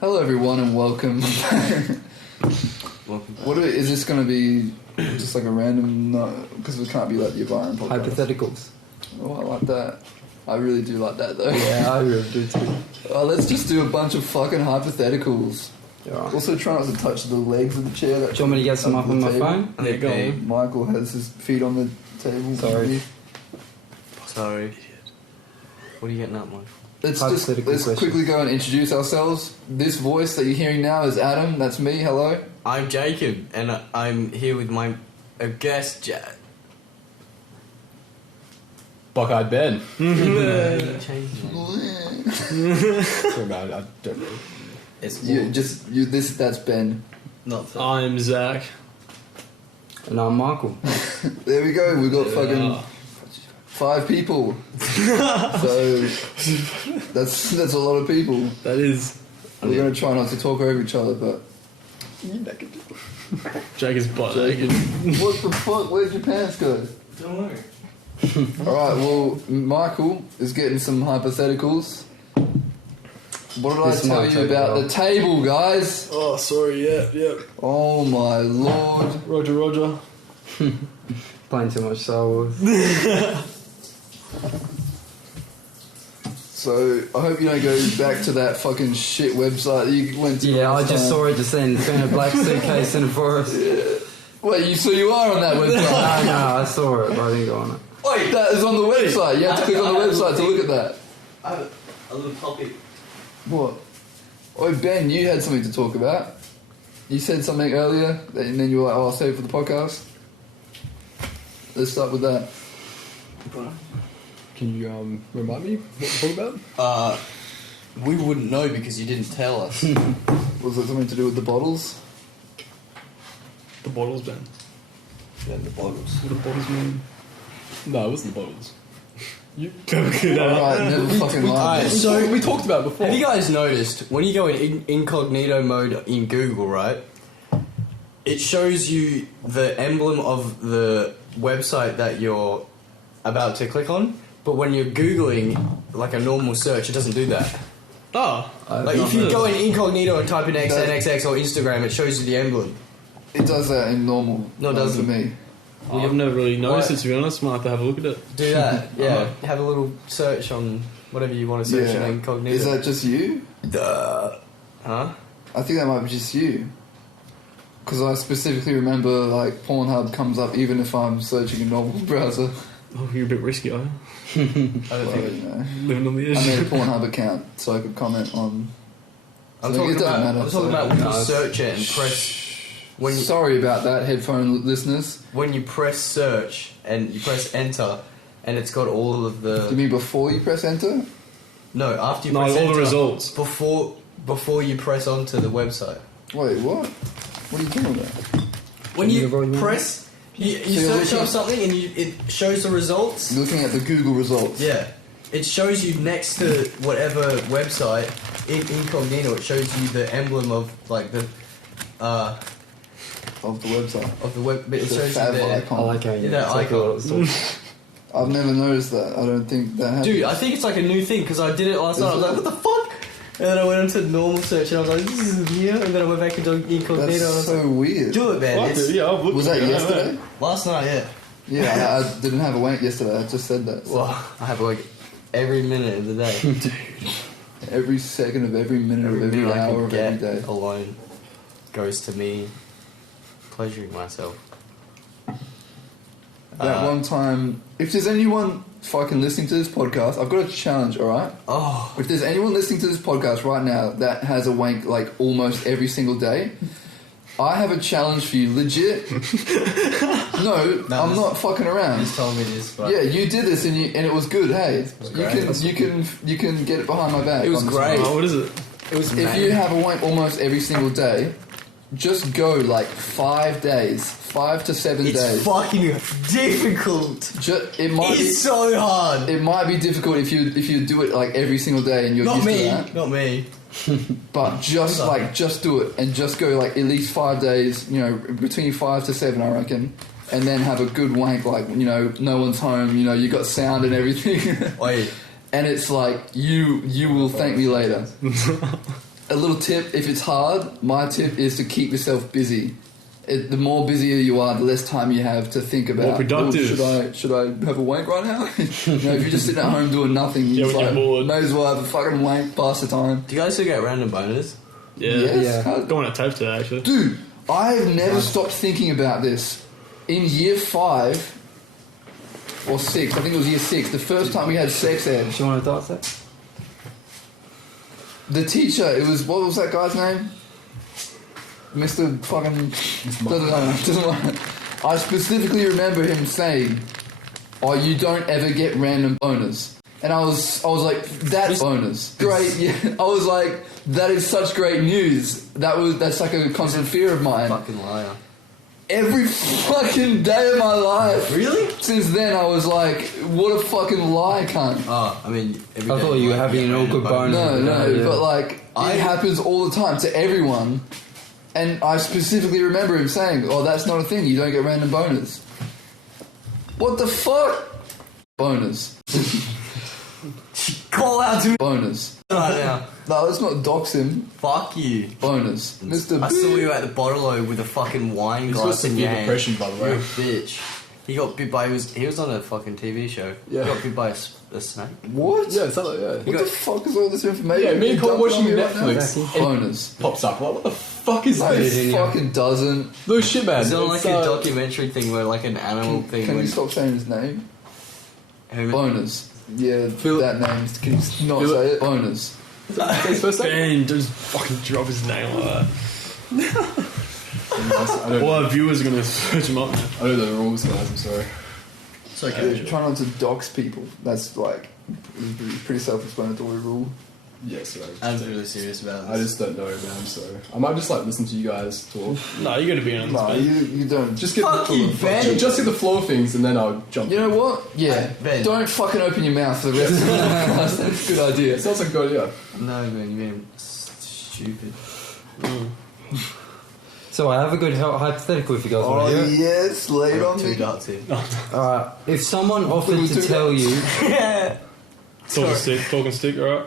Hello everyone and welcome. Welcome. Is this going to be just like a random, because it can't be like the Byron podcast. Hypotheticals. Oh, I like that. I really do like that though. Yeah, I really do too. Let's just do a bunch of fucking hypotheticals. Yeah. Also try not to touch the legs of the chair. Do you want me to get some up on my phone? Yeah, go on. Mykul has his feet on the table. Sorry. What are you getting at, Mike? Let's quickly go and introduce ourselves. This voice that you're hearing now is Adam. That's me. Hello. I'm Jacob, and I'm here with my guest, Buck-eyed Ben. Sorry, man, I don't know. It's That's Ben. not. I'm Zach. And I'm Michael. There we go. We've got fucking 5 people. So that's a lot of people. That is. We're going to try not to talk over each other, but Jack is butt Jake, naked. what the fuck? Where'd your pants go? Don't worry. Alright, well, Mykul is getting some hypotheticals. What did I tell you about the table, guys? Oh, sorry, yeah. Oh my lord. Roger. Playing too much Star Wars. So, I hope you don't go back to that fucking shit website that you went to. Yeah, I last just time. saw it just then. It's in a black suitcase in a forest. Wait, so you are on that website? No, I saw it, but I didn't go on it. Wait, that is on the website. You have to click on the website to look at that. I have a little topic. What? Oh, Ben, you had something to talk about. You said something earlier, and then you were like, I'll save it for the podcast. Let's start with that. Can you remind me what we're talking about? We wouldn't know because you didn't tell us. Was it something to do with the bottles? The bottles, Ben. Yeah, the bottles. What do bottles mean? No, it wasn't the bottles. You go look it up. Alright, never fucking mind. Alright, so we talked about it before. have you guys noticed when you go in incognito mode in Google, right? It shows you the emblem of the website that you're about to click on, but when you're Googling like a normal search, it doesn't do that. Oh. Like if you go in incognito and type in XNXX or Instagram, it shows you the emblem. It does that in normal. No, it doesn't. For me. I've never really noticed it, to be honest. Might have to have a look at it. Do that, yeah. Have a little search on whatever you want to search in incognito. Is that just you? Huh? I think that might be just you. Because I specifically remember, like, Pornhub comes up even if I'm searching a normal browser. Oh, you're a bit risky, are you? I don't Well, think. you know. Living on the I made a edge. Pornhub account so I could comment on... I'm So talking it doesn't about. matter, I'm talking so- about when you No, search it and press. When you, Sorry about that, headphone listeners. when you press search and you press enter, and it's got all of Do you the. mean before you press enter? No, after you No, press all enter. the results. Before you press onto the website. Wait, what? What are you talking about? When you You've already- press, you So you're search looking- up something and it shows the results. You're looking at the Google results. Yeah, it shows you next to whatever website in incognito. It shows you the emblem of like the Of the website. of the web. But it The shows you fav the. icon. I like how you Yeah, take icon. all that stuff. I've never noticed that. I don't think that happens. Dude, I think it's like a new thing because I did it last night. I was like, what the fuck? And then I went into normal search and I was like, this is new. And then I went back into incognito. That's and I was like, so weird. do it, man. Fuck It's, it, yeah, I've looked Was at that it, yesterday? last night, yeah. Yeah, I didn't have a wank yesterday. I just said that. Well, I have like every minute of the day. Every second of every minute of every minute I hour can of get every day. alone goes to me pleasuring myself. That one time, if there's anyone fucking listening to this podcast, I've got a challenge, alright? Oh, If there's anyone listening to this podcast right now that has a wank like almost every single day, I have a challenge for you, legit. No, I'm not fucking around. he's told me this. But Yeah, you did this and it was good. Hey, was you great. can get it behind my back. It was on this great. one. Oh, what is it? it was. If you have a wank almost every single day, just go like 5 days, 5 to 7 it's days. fucking difficult. It might be. It's so hard. It might be difficult if you do it like every single day and you're Not used me. to that. Not me. But just do it and just go like at least 5 days. You know, between 5 to 7, I reckon. And then have a good wank, like, you know, no one's home. You know, you got sound and everything. Wait. And it's like you will thank me later. a little tip, if it's hard, my tip is to keep yourself busy. The more busier you are, the less time you have to think about. More productive. Should I have a wank right now? If you're just sitting at home doing nothing, you Yeah, when you're bored. may as well have a fucking wank, pass the time. Do you guys still get random boners? Yeah. Yes, Yeah. cunt. Going on a tape today, actually. Dude, I've never stopped thinking about this. In year 5 or 6, I think it was year 6, the first time we had sex ed, Do you want to dance that? the teacher, what was that guy's name? Mr. fucking... doesn't matter. I specifically remember him saying, "Oh, you don't ever get random boners." And I was like, "That's boners, great." Yeah, I was like, "That is such great news." That's like a constant fear of mine. Fucking liar. Every fucking day of my life. Really? Since then, I was like, "What a fucking lie, cunt." Oh, I mean, every I day thought you were might having get an awkward random boner. No, Yeah. but like, it happens all the time to everyone. And I specifically remember him saying, "Oh, that's not a thing. You don't get random boners." What the fuck? Boners. Call out to me Boners. right now. No, let's not dox him. Fuck you. Boners. Mr. I saw you at the bottle with a fucking wine He's got glass in your severe hand. depression, by the You're a way. bitch. He got bit by he was on a fucking TV show. Yeah. He got bit by a snake. What? Yeah, it's not like, yeah. What the fuck is all this information? Yeah, me and you're Cole dumping watching on me right now? Netflix. Boners. Pops up. Like, what the fuck is No, this? it fucking doesn't. No shit, man. Is it It's, like a documentary thing where like an animal thing? Can when, you stop saying his name? who- Boners. Yeah, Phil- that name. Can you not Phil- say it? Boners. His first name? Ben, just fucking drop his name like that. I don't All know. our viewers are going to search him up now. I don't know the rules, guys. I'm sorry. It's okay. Try not to dox people. That's like a pretty self-explanatory rule. Yeah, sorry. I'm really serious about this. I just don't know, man. I'm sorry. I might just like listen to you guys talk. No, you got to be on this, No, Ben. you don't. Just get Fuck you, Ben. Just get the flow of things, and then I'll jump. You know what? Yeah. Ben. Don't fucking open your mouth for the rest of the podcast. That's a good idea. It sounds like a good idea. No, man, you're being stupid. So I have a good hypothetical if you guys want Oh to hear it. yes, lay it on Two me. darts here. Alright, if someone offered Blue to two tell you, Talking stick, alright?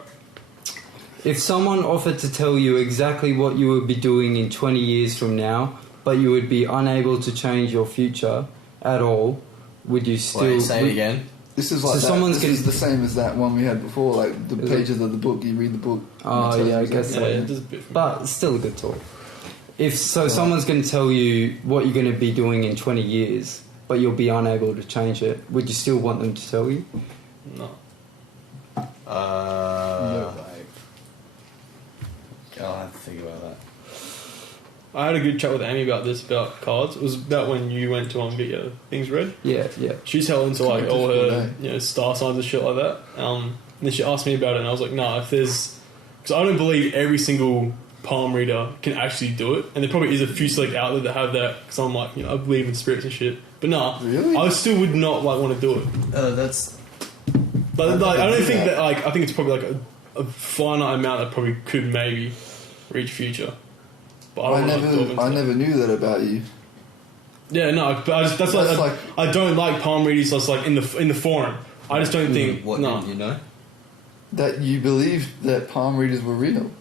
if someone offered to tell you exactly what you would be doing in 20 years from now, but you would be unable to change your future at all, would you still? Wait, say it again. This is like So that. someone's This gonna- is the same as that one we had before. Like the Is it? pages of the book. You read the book. Oh, and it yeah, I tells you guess exactly- Yeah, it does a bit. But still a good talk. If so, someone's going to tell you what you're going to be doing in 20 years, but you'll be unable to change it. Would you still want them to tell you? No. No way. I'll have to think about that. I had a good chat with Amy about this, about cards. It was about when you went to get your things read. Yeah, yeah. She's held into like Quite all difficult, her star signs and shit like that. And then she asked me about it, and I was like, "No, if there's," because I don't believe every single palm reader can actually do it, and there probably is a few select out there that have that. Because I'm like, I believe in spirits and shit, but nah, Really? I still would not like want to do it. That's Like, I don't do think that. that like I think it's probably like a finite amount that probably could maybe reach future. But I I don't know. never knew that about you. Yeah, no, but I just, that's That's like, I don't like palm readers. That's like in the forum. I just don't think what no. you know. That you believed that palm readers were real,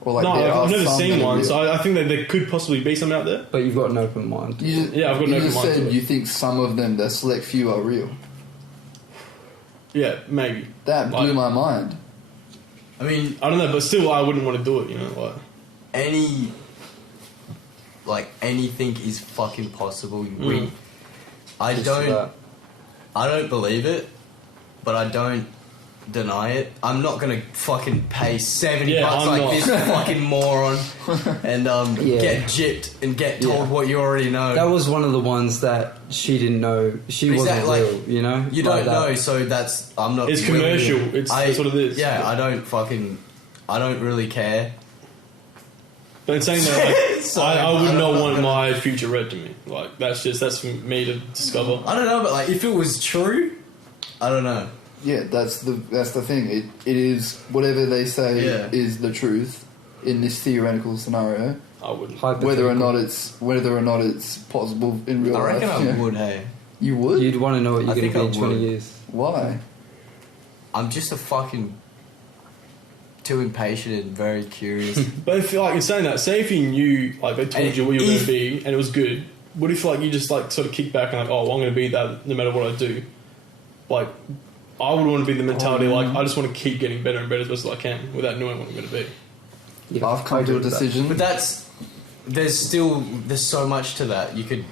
or like No, there are I've never some seen that are one, real. so I think that there could possibly be some out there. But you've got an open mind. You just, Yeah, I've got you no just mind to said it. you think some of them, that select few, are real. Yeah, maybe. That blew Like- my mind. I mean, I don't know, but still, I wouldn't want to do it. Like anything is fucking possible. I Just don't. that. I don't believe it, but I don't deny it. I'm not gonna fucking pay $70 Yeah, I'm like not. this fucking moron and Yeah. get gypped and get told Yeah. what you already know. That was one of the ones that she didn't know. She Is wasn't that, like, real, you know? you Like don't that. know, so that's I'm not. it's willing- commercial. That's what it is. Yeah, I don't really care. But in saying that, like, Sorry, I would I'm not not want gonna- my future read to me. Like that's for me to discover. I don't know, but like if it was true, I don't know. Yeah, that's the thing. It is whatever they say Yeah. is the truth in this theoretical scenario. I wouldn't. Whether or not it's possible in real I reckon life. I yeah. would. Hey, You would? You'd want to know what I you're going think to be I in 20 would. years. Why? I'm just a fucking too impatient and very curious. But if like in saying that, say if you knew like they told And you what you were going if- to be and it was good, what if like you just like sort of kick back and like, oh, well, I'm going to be that no matter what I do? Like, I would want to be the mentality like I just want to keep getting better and better as best as I can without knowing what I'm going to be. Yeah, I've come I to a agree with that. decision. But there's so much to that. You could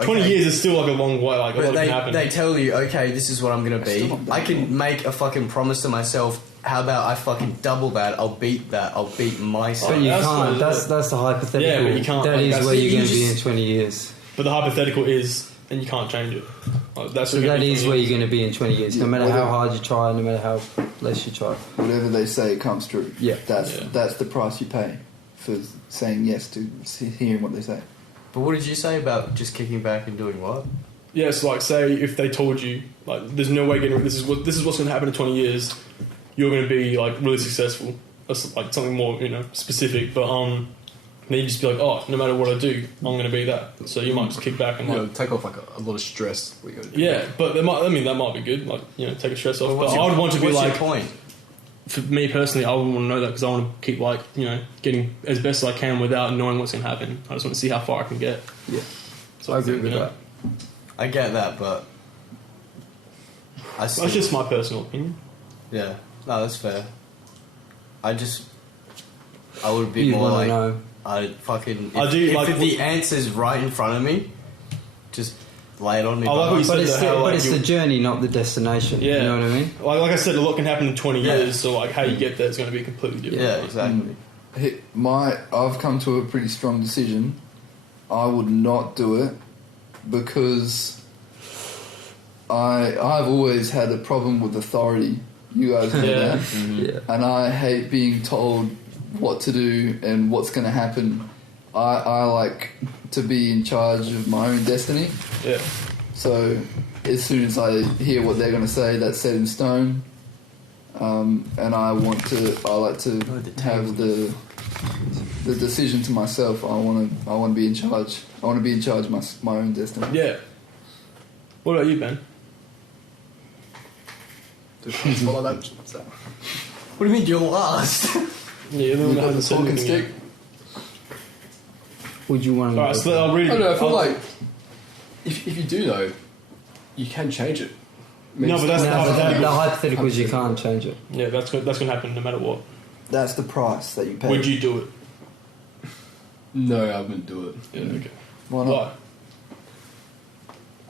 20 years is still like a long way. Like a But lot can happen. they tell you, okay, this is what I'm gonna Still be. not that I can long. make a fucking promise to myself. How about I fucking double that? I'll beat that. I'll beat myself. But you That's can't. what- That's the hypothetical. Yeah, but you can't, That like, is that's- where you're you going to be just- in 20 years. But the hypothetical is, and you can't change it. Like, that's So what you're that gonna be is 20 where years. you're going to be in 20 years. No Yeah, matter how whatever. hard you try, no matter how less you try. Whatever they say comes true. Yeah. That's the price you pay for saying yes to hearing what they say. But what did you say about just kicking back and doing what? Yeah, so like say if they told you like there's no way getting this is what's going to happen in 20 years, you're going to be like really successful. That's like something more specific. But then you just be like, oh, no matter what I do, I'm going to be that. So you might just kick back and You know, like take off like a lot of stress. What you gotta do. yeah, but that might be good. Like take a stress off. But What's I would want to be what's like your point? for me personally, I would want to know that because I want to keep like getting as best as I can without knowing what's going to happen. I just want to see how far I can get. Yeah. So I agree with you know, that. I get that, but I still, That's just my personal opinion. yeah. No, that's fair. I would be You more want to like know. I fucking. I if- do, if like, the answer's right in front of me, just lay it on me. I like what you But said it's, that how, like, the you- journey, not the destination. Yeah. You know what I mean? Like I said, a lot can happen in 20 Yeah. years. So like how you get there is going to be completely different. Yeah, exactly. I've come to a pretty strong decision. I would not do it because I've always had a problem with authority. You guys know Yeah. that. Yeah. And I hate being told what to do and what's going to happen. I like to be in charge of my own destiny. Yeah. So as soon as I hear what they're going to say, that's set in stone. And I like to have the decision to myself. I want to be in charge. I want to be in charge of my own destiny. Yeah. What about you, Ben? Just follow that. So, What do you mean you're last? Yeah, you're the one You that got the hasn't said talking anything yet. stick. Would you want to? Alright, so I'll read I it. don't know. I feel I'll- like if you do know, you can change it. I mean, No, but that's No, the but hypothetical. the hypothetical is you can't change it. Yeah, that's going to happen no matter what. That's the price that you pay. Would you do it? no, I wouldn't do it. Yeah, okay. Why not? Why?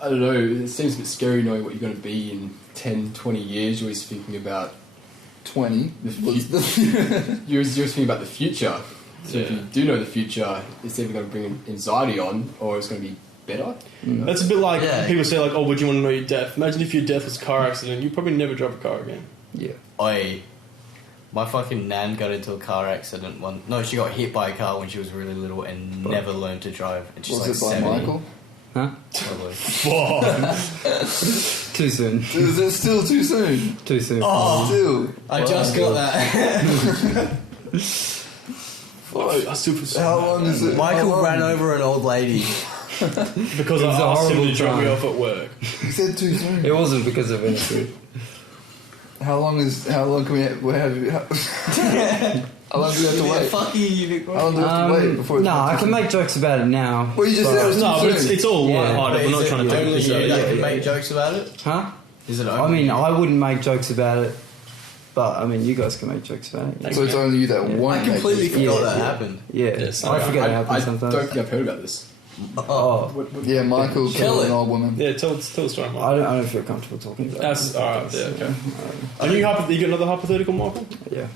I don't know. It seems a bit scary knowing what you're going to be in 10, 20 years. You're always thinking about 20. you're always thinking about the future. So if Yeah. you do know the future, it's either going to bring anxiety on or it's going to be better. That's a bit like Yeah. people say, like, oh, would you want to know your death? Imagine if your death was a car accident, you'd probably never drive a car again. Yeah. Oi, my fucking nan got into a car accident one. No, she got hit by a car when she was really little and never learned to drive. And she's Was like it by 70. Michael? Huh? Probably. Whoa. Too soon. Is it still too soon? Too soon. Oh. Still. I just got that. I still feel so How bad, long man. is it? How Michael long? ran over an old lady. Because It I was a asked him horrible to drop me time. off at work. He said too soon. It wasn't because of anything. How long can we have you? How long do we have to wait? Fuck you, How long do we have to wait before it's no, I can make jokes about it now. Well, you just but- said it was too No, but soon. it's all Yeah. light-hearted. We're not trying to take only this you out. that yeah, can yeah. make jokes about it? Huh? Is it I only mean, I wouldn't make jokes about it, but I mean, you guys can make jokes about it. So it's only you that Yeah. won't I completely make it. forgot Yeah. that happened. Yeah, Yes, I forget it I happens sometimes. don't think I've heard about this. Oh, Yeah, Michael Kill killed it. an old woman. Yeah, tell the story, Mark. I don't feel comfortable talking about That's it. alright. Yeah, okay. And you got another hypothetical, Michael? Yeah.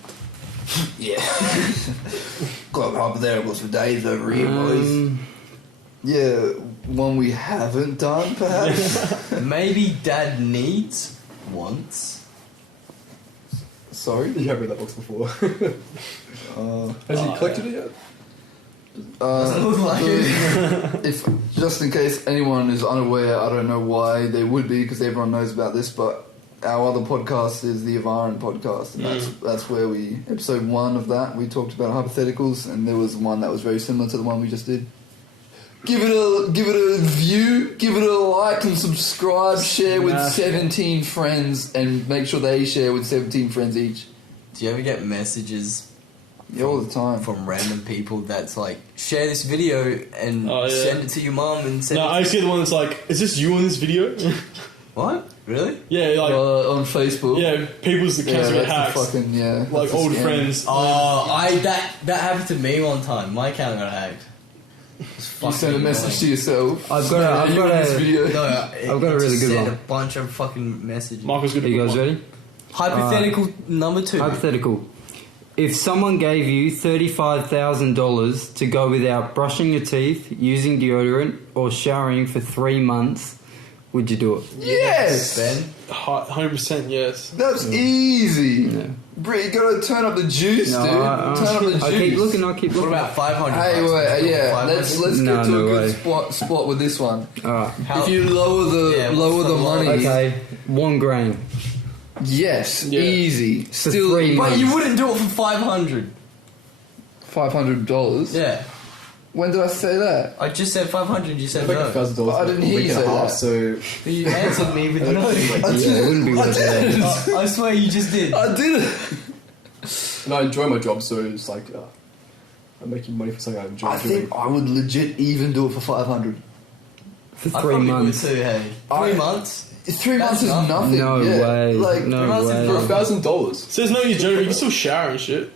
Yeah. Got hypotheticals for days over here, boys. Yeah, one we haven't done, perhaps. Maybe Dad wants. Sorry. You have read that box before. Has he collected it yet? Doesn't look like it. If just in case anyone is unaware, I don't know why they would be because everyone knows about this, but our other podcast is the Avaran podcast, and that's where we episode 1 of that we talked about hypotheticals, and there was one that was very similar to the one we just did. Give it a view, give it a like and subscribe, share with Smash. 17 friends, and make sure they share with 17 friends each. Do you ever get messages Yeah, all the time. from random people that's like, share this video and send it to your mum and send No, it I used to get the one that's like, is this you in this video? What? Really? Yeah, like On Facebook. yeah, people's accounts get that's hacked. the fucking Like that's a old scam. friends. Oh, that happened to me one time. My account got hacked. You send a message to yourself. I've got this a. video. No, I've got a really good sent one. a bunch of fucking messages. Michael's good. Are you guys ready? Hypothetical number 2. Hypothetical. If someone gave you $35,000 to go without brushing your teeth, using deodorant, or showering for 3 months, would you do it? Yes! Ben? 100% yes. That's easy. Yeah. Bro, you gotta turn up the juice, No, dude. I Turn up the juice. keep looking. I keep What looking. about 500? Hey, bucks? wait, yeah. 500? Let's No, get to no a good way. spot with this one. Alright. How- If you lower the Yeah, what's the money, Okay. $1,000. yes, Yeah. easy. Still, 3 But months. you wouldn't do it for 500. $500. Yeah. When did I say that? I just said 500. You said Like no. $1,000 I didn't for a hear week you and a say half, that. so You answered me with no. Yeah, it wouldn't be worth it. I swear you just did. I did it. and I enjoy my job, so it's like I'm making money for something I enjoy I doing. think I would legit even do it for 500. For I 3 probably months. would too, hey. 3 months? 3 months is That's nothing. No yeah. way. Like, No 3 months is way. For $1,000. Says no use deodorant, you can still shower and shit.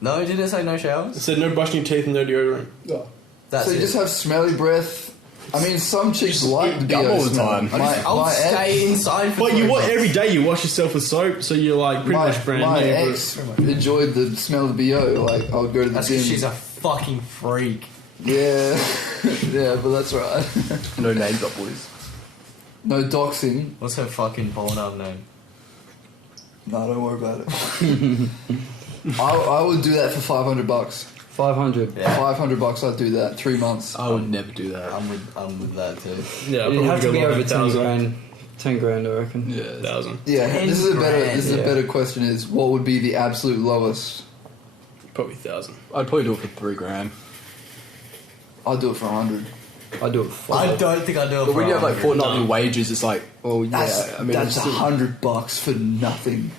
No, did it say no It showers? said no brushing your teeth and no deodorant. Oh. That's so you it. just have smelly breath. I mean, some chicks just like eat the gum BO all the smell. time. I'll stay inside for But 3 you what months. every day you wash yourself with soap, so you're like pretty much brand my new. ex enjoyed the smell of BO. Like, I would go to the That's gym. because she's a fucking freak. Yeah, yeah, but that's right. No names up, boys. No doxing. What's her fucking Pornhub name? No, don't worry about it. I would do that for $500. 500. Yeah. $500, I'd do that. 3 months. I would never do that. I'm with that too. Yeah, It'd have to be over 10 $10,000. grand. 10 grand, I reckon. Yeah. 1,000. Yeah, 10 this is a better. grand, This is a yeah. better question. Is what would be the absolute lowest? Probably 1,000. I'd probably do it for $3,000. I'd do it for 100. I'd do it for I 5. don't think I'd do it But for when you have like 100. fortnightly wages, it's like, Oh, yeah. That's I mean, that's it's still- $100 for nothing.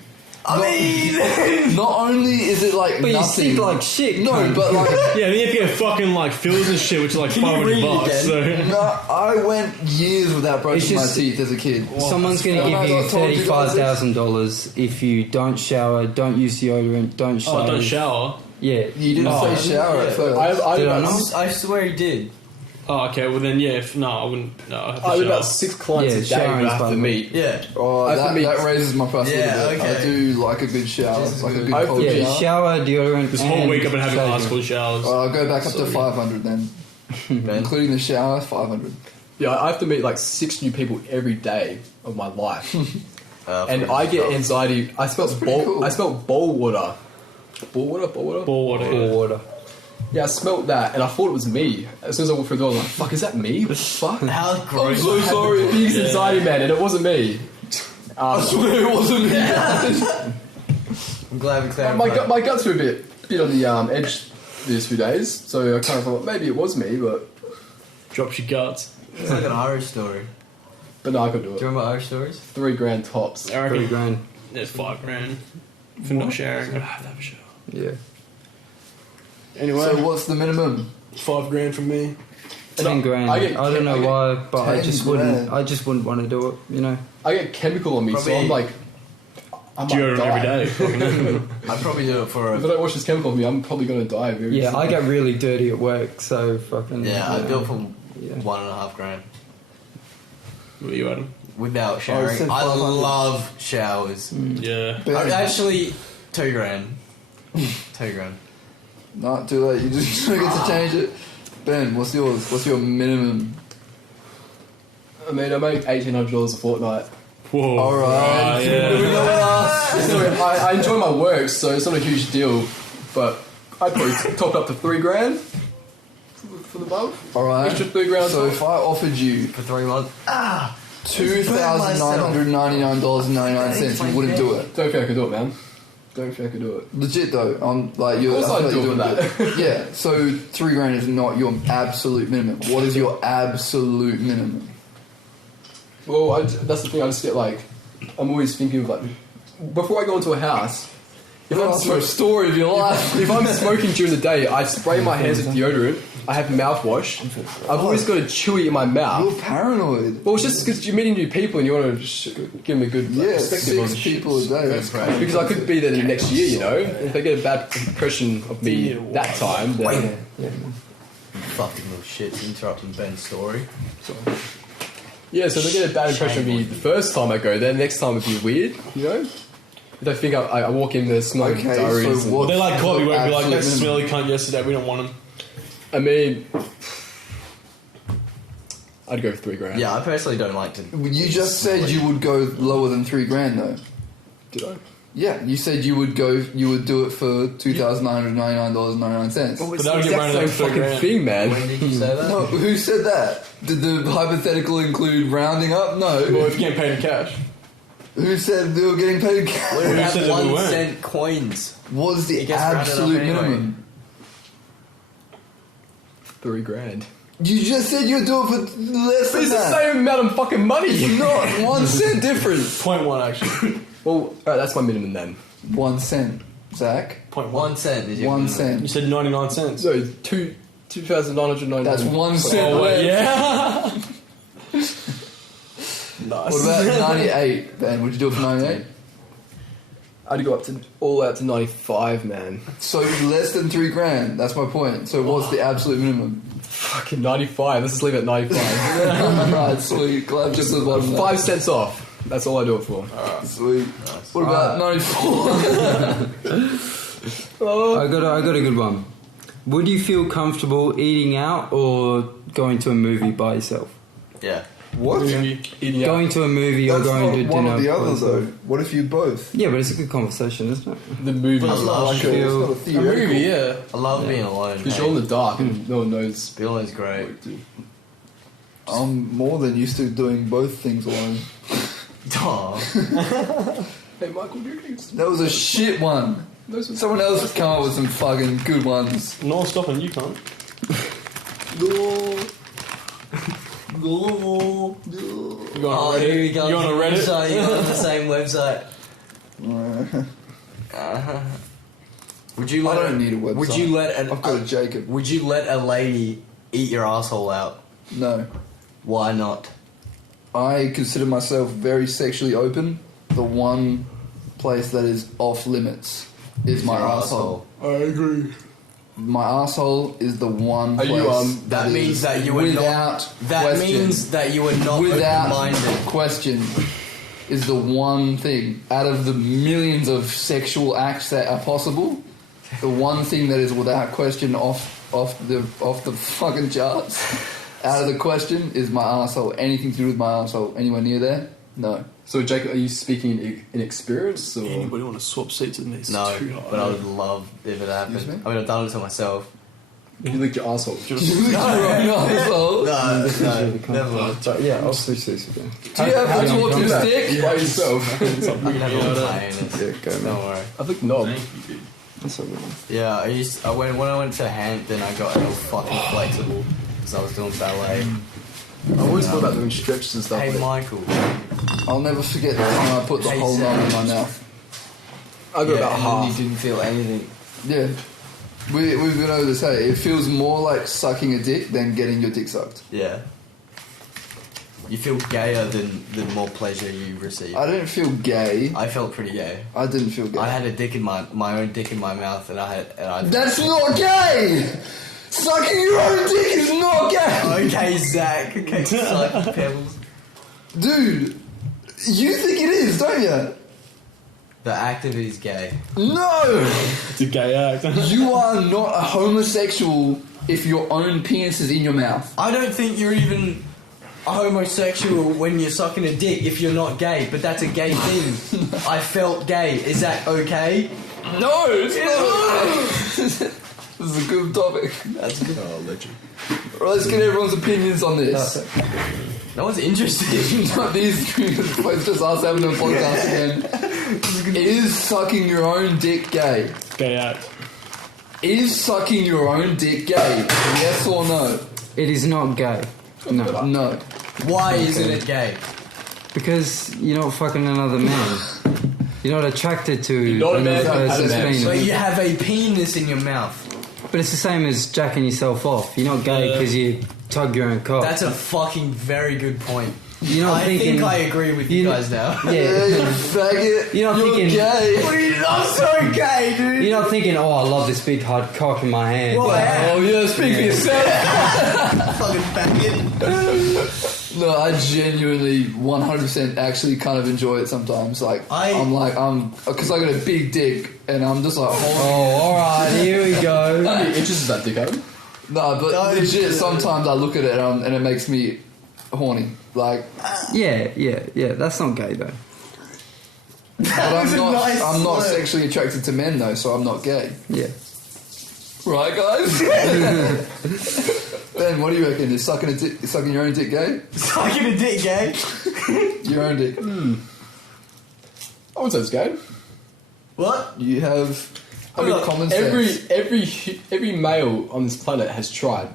I mean, Not only is it like But you nothing. stink like shit. no, cunt. but like Yeah, then you have to get fucking like fillers and shit, which is like Can you $500. read it So. no, I went years without brushing just- my teeth as a kid. Someone's going to Well, give you I told you guys this. $35,000 if you don't shower, don't use deodorant, don't shave. Oh, don't shower. Yeah. You didn't Oh. say shower at first. I Did I had not? about, I swear he did. Oh, okay. Well then, yeah. If no, I wouldn't. No, I have to I had shower. about 6 clients Yeah, a day showering's I have to fun. meet. Yeah. Oh, I have to that, meet- that raises my price Yeah, a little bit. okay. I do like a good shower, Just like a good. good I- cold Yeah, shower. shower, deodorant. This whole and week I've been having shaving. ice cold showers. I'll go back up to 500 then, Ben. including the shower. 500. Yeah, I have to meet like 6 new people every day of my life. And for I get yourself. anxiety. I smell pretty cool. I smelled bowl water. Bowl water? Bowl water? Ball water. Pour water. Yeah, I smelled that and I thought it was me. As soon as I walked through the door, I was like, fuck, is that me? What the fuck? How gross. so sorry. Biggest anxiety, man, and it wasn't me. I swear it wasn't me. I'm glad we clarified. My guts were a bit on the edge these few days, so I kind of thought maybe it was me, but Drops your guts. It's like an Irish story. no, I could do Do it. you remember Irish stories? $3,000 tops. I 3 reckon grand. it's $5,000 for not sharing. I have to have a shower. Yeah. Anyway, So what's the minimum? $5,000 from me. 10 grand. I I, get- don't know I get why, but I 10 just grand. wouldn't. I just wouldn't want to do it. You know. I get chemical on me, so Probably- I'm like, I might Deodorant die. every day. Fucking hell. I'd probably do it for If I a. don't wash this chemical on me, I'm probably gonna die very Yeah, soon. I get really dirty at work, so fucking. Yeah, I'd do it for Yeah. $1.5 What are you, Adam? without showering. said I 500. love showers. Yeah. Ben. Actually, $2,000. $2,000. Not too late. You just don't get to change it. Ben, what's yours? What's your minimum? I mean, I make $1,800 a fortnight. Whoa. All right. Yeah. So I enjoy my work, so it's not a huge deal. But I'd probably top it up to $3,000 for the above. All right. Extra $3,000. So if I offered you For 3 months. $2,999.99, you wouldn't do it. Don't think I could do it, man. Don't think I could do it. Legit though, I'm like you're. Of course I feel I'd like do you're it doing for good. Yeah. So $3,000 is not your absolute minimum. What is your absolute minimum? Well, that's the thing. I just get like, I'm always thinking of like, before I go into a house, If I'm, That's for a story of your life. if I'm smoking during the day, I spray my hands with deodorant. I have mouthwash. I've always got a chewy in my mouth. You're paranoid. Well, it's just because you're meeting new people and you want to give them a good Yeah, perspective on 6 shit. people a day. That's crazy. Because I could be there the next year, you know. If they get a bad impression of me that time, then Fucking little shits interrupting Ben's story. yeah. So if they get a bad impression of me the first time I go there, next time it'd be weird, you know. If they think I walk in there smelling Okay, diaries. so and- what? They're like Cobby, won't be like, that Absolute smelly cunt yesterday, we don't want him. I mean, I'd go for $3,000. Yeah, I personally don't like to. You just said you would go lower than $3,000 though. Did I? Yeah, you said you would do it for $2,999.99. Well, it's But that would the get exact rounded same up to fucking $3,000. thing, man. When did you say that? No, who said that? Did the hypothetical include rounding up? No. Well, if you get paid in cash. Who said they were getting paid in cash? We Who have said that we 1 weren't? cent coins. What is the It gets rounded up absolute anyway. minimum? $3,000. You just said you'd do it for less But than it's the that. same amount of fucking money. It's not 1 cent difference. 0.1 actually. Well, alright, that's my minimum then. 1 cent, Zach. 0.1. 1 cent is your 1 minimum. You cent. said 99 cents. So, 2,999. That's 1 cent. Oh, less. wait, yeah. Nice. What about 98, Ben? Would you do it for 98? I'd go all out to 95, man. So less than $3,000. That's my point. So what's the absolute minimum? Fucking 95. Let's just leave it at 95. Right, sweet. Glad just the bottom. 5 cents off. That's all I do it for. Sweet. What about 94? I got a good one. Would you feel comfortable eating out or going to a movie by yourself? Yeah. What? Eating out. Going to a movie or That's going to not dinner. one or the by other yourself? though. What if you both? Yeah, but it's a good conversation, isn't it? The movie. I love Like it. it's not a A theoretical. movie, yeah. I love being alone. Because you're in the dark and no one knows. Feeling's great. I'm more than used to doing both things alone. Aw. Hey, Michael, do you think That was a shit one. Someone else come up with some fucking good ones. No one's stopping you, can't. Go. You go on Oh, here we Reddit. go. You on a Reddit? Website, you're on the same website. Would you I let don't need a website. Would you let an I've got a Jacob. Would you let a lady eat your asshole out? No. Why not? I consider myself very sexually open. The one place that is off limits is my Your asshole. I agree. My asshole is the one Are place you, That is means that you are without not. That question, means that you are not without open-minded. question is the one thing out of the millions of sexual acts that are possible. The one thing that is without question off the fucking charts, out of the question, is my asshole. Anything to do with my asshole, anywhere near there, no. So, Jacob, are you speaking in experience? Or? Anybody want to swap seats with me? It's No, too hard. but I would love if it happened. Excuse me? I mean, I've done it to myself. You licked your asshole. You lick your own asshole. No, never mind. So, yeah, I'll switch these again. Do you have a do you talking do that? stick? By yourself. I can have it on my anus. Yeah, go, man. Don't worry. I licked knob. That's all good. Yeah, when I went to Hampton, I got a little fucking flexible because I was doing ballet. I always thought about doing stretches and stuff. Hey, but Michael. I'll never forget the time I put the Hey, whole Sam. nut in my mouth. I got Yeah, about and then half. you didn't feel anything. Yeah. We've been over this, hey. It feels more like sucking a dick than getting your dick sucked. Yeah. You feel gayer than the more pleasure you receive. I didn't feel gay. I felt pretty gay. I didn't feel gay. I had a dick in my own dick in my mouth, and I. That's not gay! Sucking your own dick is not gay! Okay, Zach. Okay, suck pebbles. Dude, you think it is, don't you? The act of it is gay. No! It's a gay act. You are not a homosexual if your own penis is in your mouth. I don't think you're even a homosexual when you're sucking a dick if you're not gay, but that's a gay thing. I felt gay. Is that okay? No, it's not. This is a good topic. That's good. Oh, legend. Right, let's get everyone's opinions on this. No one's interested. These it's just us having a podcast again. Is sucking your own dick gay? Gay act. Is sucking your own dick gay? Yes or no? It is not gay. No. No. Why isn't it gay? Because you're not fucking another man. You're not attracted to You're not a man, another person's had a man. penis. So you have a penis in your mouth. But it's the same as jacking yourself off. You're not gay because you tug your own cock. That's a fucking very good point. You're not I thinking. think I agree with you guys now. Yeah, you Yeah. faggot. You're not thinking- gay. What are you not so gay, dude? You're not thinking, oh, I love this big hard cock in my hand. Well, Oh yeah, speak for yourself. fucking faggot. No, I genuinely 100% actually kind of enjoy it sometimes. Like, because I got a big dick and I'm just like, Oh, alright, here we go. How many inches is that dick, Adam? no, but No, legit, it's- sometimes I look at it and it makes me horny. Like, Yeah, that's not gay though. but was a nice I'm not slur. sexually attracted to men though, so I'm not gay. Yeah. Right, guys? Ben, what do you reckon? Is sucking your own dick gay? Sucking a dick, gay? Your own dick. I wouldn't say it's gay. What? You have a bit Look, common sense. every male on this planet has tried.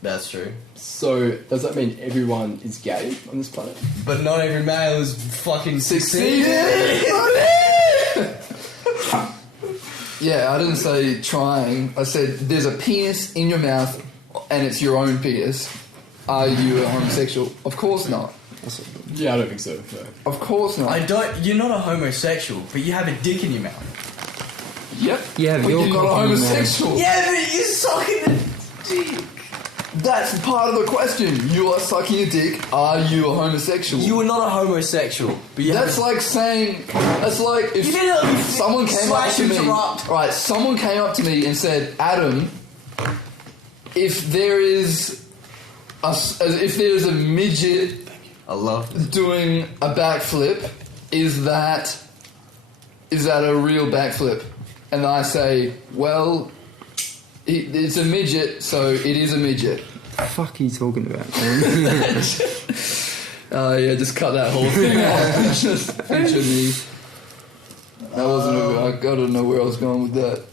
That's true. So does that mean everyone is gay on this planet? But not every male is fucking Succeeded! Yeah, I didn't say trying. I said there's a penis in your mouth and it's your own penis. Are you a homosexual? Of course not. Yeah, I don't think so. No. Of course not. You're not a homosexual, but you have a dick in your mouth. Yep. You have but your you're not a cock in your mouth. homosexual. Yeah, but you're sucking a dick. That's part of the question. You are sucking a dick. Are you a homosexual? You are not a homosexual, but you That's have like saying. That's like if You didn't let me someone came up slash to me. interrupt. Right, someone came up to me and said, "Adam, if there's a midget I love doing a backflip, is that a real backflip?" And I say, "Well, it's a midget, so it is a midget." What the fuck are you talking about, man? Yeah, just cut that whole thing out. Just feature me. That wasn't. I gotta know where I was going with that.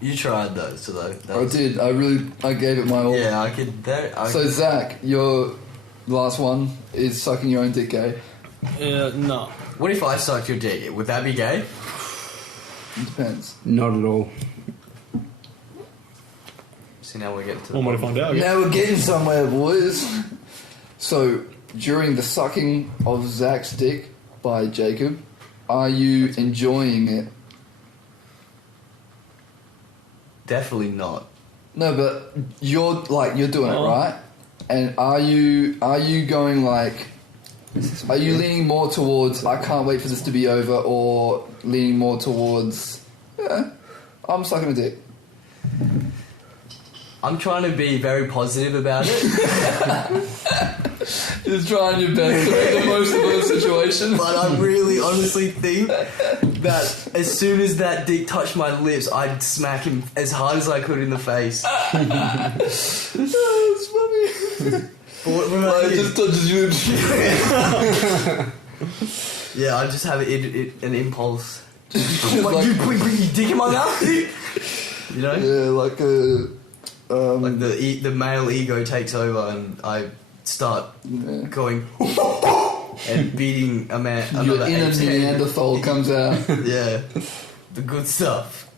You tried though, so that I was, did. I gave it my all. Yeah, I could. So Zach, your last one is sucking your own dick, gay? No. what if I sucked your dick? Would that be gay? It depends. Not at all. See, now we're getting to the One way to find out. I guess. Now we're getting somewhere, boys. So during the sucking of Zach's dick by Jacob, are you enjoying it? Definitely not. No, but you're doing it, Oh. right? And are you going like? Are you leaning more towards I can't wait for this to be over, or leaning more towards I'm sucking a dick? I'm trying to be very positive about it, You're trying your best to make the most of the situation. but I really honestly think that as soon as that dick touched my lips, I'd smack him as hard as I could in the face. It's funny. But what about Like, it you? just touches your lips. Yeah, I just have an impulse. Like- Like, you put your dick in my mouth? You know? Yeah, like a. Like the male ego takes over and I start Yeah. going and beating a man. Your another inner 18. Neanderthal comes out. Yeah, the good stuff.